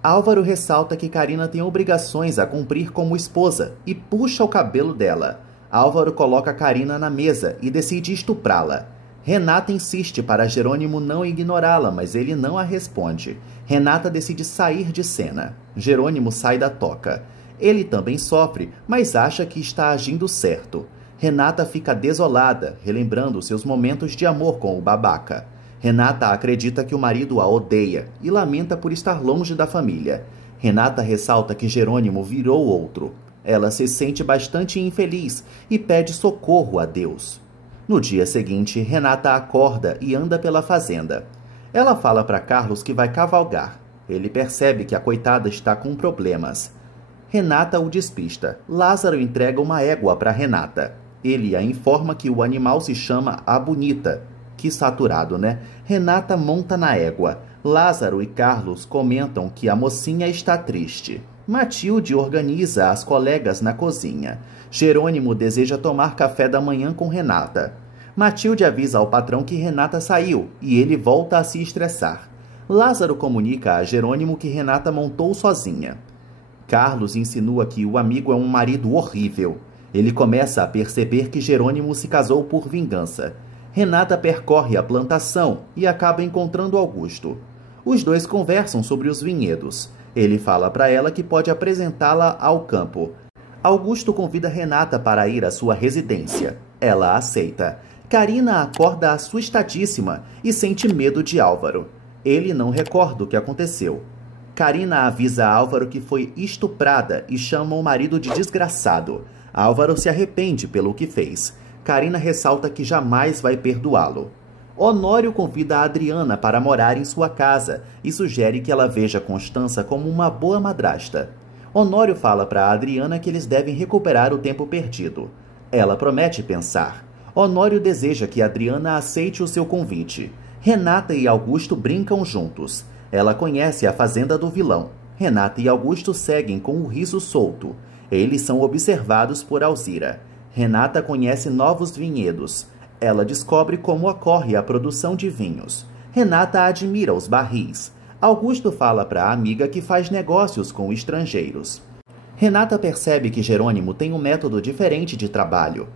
Álvaro ressalta que Carina tem obrigações a cumprir como esposa e puxa o cabelo dela. Álvaro coloca Carina na mesa e decide estuprá-la. Renata insiste para Jerônimo não ignorá-la, mas ele não a responde. Renata decide sair de cena. Jerônimo sai da toca. Ele também sofre, mas acha que está agindo certo. Renata fica desolada, relembrando seus momentos de amor com o babaca. Renata acredita que o marido a odeia e lamenta por estar longe da família. Renata ressalta que Jerônimo virou outro. Ela se sente bastante infeliz e pede socorro a Deus. No dia seguinte, Renata acorda e anda pela fazenda. Ela fala para Carlos que vai cavalgar. Ele percebe que a coitada está com problemas. Renata o despista. Lázaro entrega uma égua para Renata. Ele a informa que o animal se chama A Bonita. Que saturado, né? Renata monta na égua. Lázaro e Carlos comentam que a mocinha está triste. Matilde organiza as colegas na cozinha. Jerônimo deseja tomar café da manhã com Renata. Matilde avisa ao patrão que Renata saiu e ele volta a se estressar. Lázaro comunica a Jerônimo que Renata montou sozinha. Carlos insinua que o amigo é um marido horrível. Ele começa a perceber que Jerônimo se casou por vingança. Renata percorre a plantação e acaba encontrando Augusto. Os dois conversam sobre os vinhedos. Ele fala para ela que pode apresentá-la ao campo. Augusto convida Renata para ir à sua residência. Ela aceita. Carina acorda assustadíssima e sente medo de Álvaro. Ele não recorda o que aconteceu. Carina avisa Álvaro que foi estuprada e chama o marido de desgraçado. Álvaro se arrepende pelo que fez. Carina ressalta que jamais vai perdoá-lo. Honório convida a Adriana para morar em sua casa e sugere que ela veja Constança como uma boa madrasta. Honório fala para Adriana que eles devem recuperar o tempo perdido. Ela promete pensar. Honório deseja que Adriana aceite o seu convite. Renata e Augusto brincam juntos. Ela conhece a fazenda do vilão. Renata e Augusto seguem com o riso solto. Eles são observados por Alzira. Renata conhece novos vinhedos. Ela descobre como ocorre a produção de vinhos. Renata admira os barris. Augusto fala para a amiga que faz negócios com estrangeiros. Renata percebe que Jerônimo tem um método diferente de trabalho.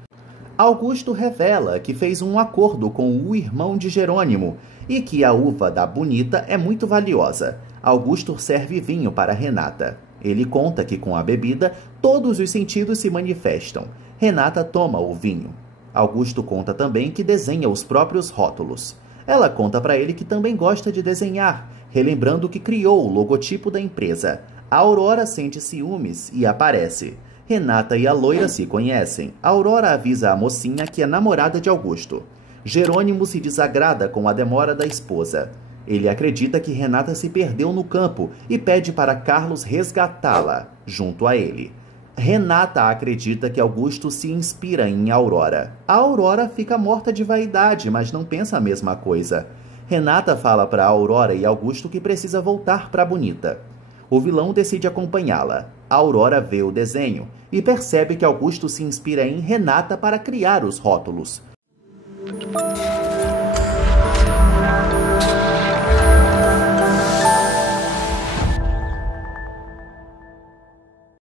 Augusto revela que fez um acordo com o irmão de Jerônimo e que a uva da Bonita é muito valiosa. Augusto serve vinho para Renata. Ele conta que com a bebida todos os sentidos se manifestam. Renata toma o vinho. Augusto conta também que desenha os próprios rótulos. Ela conta para ele que também gosta de desenhar, relembrando que criou o logotipo da empresa. A Aurora sente ciúmes e aparece. Renata e a loira se conhecem. A Aurora avisa a mocinha que é namorada de Augusto. Jerônimo se desagrada com a demora da esposa. Ele acredita que Renata se perdeu no campo e pede para Carlos resgatá-la, junto a ele. Renata acredita que Augusto se inspira em Aurora. A Aurora fica morta de vaidade, mas não pensa a mesma coisa. Renata fala para Aurora e Augusto que precisa voltar para Bonita. O vilão decide acompanhá-la. A Aurora vê o desenho e percebe que Augusto se inspira em Renata para criar os rótulos.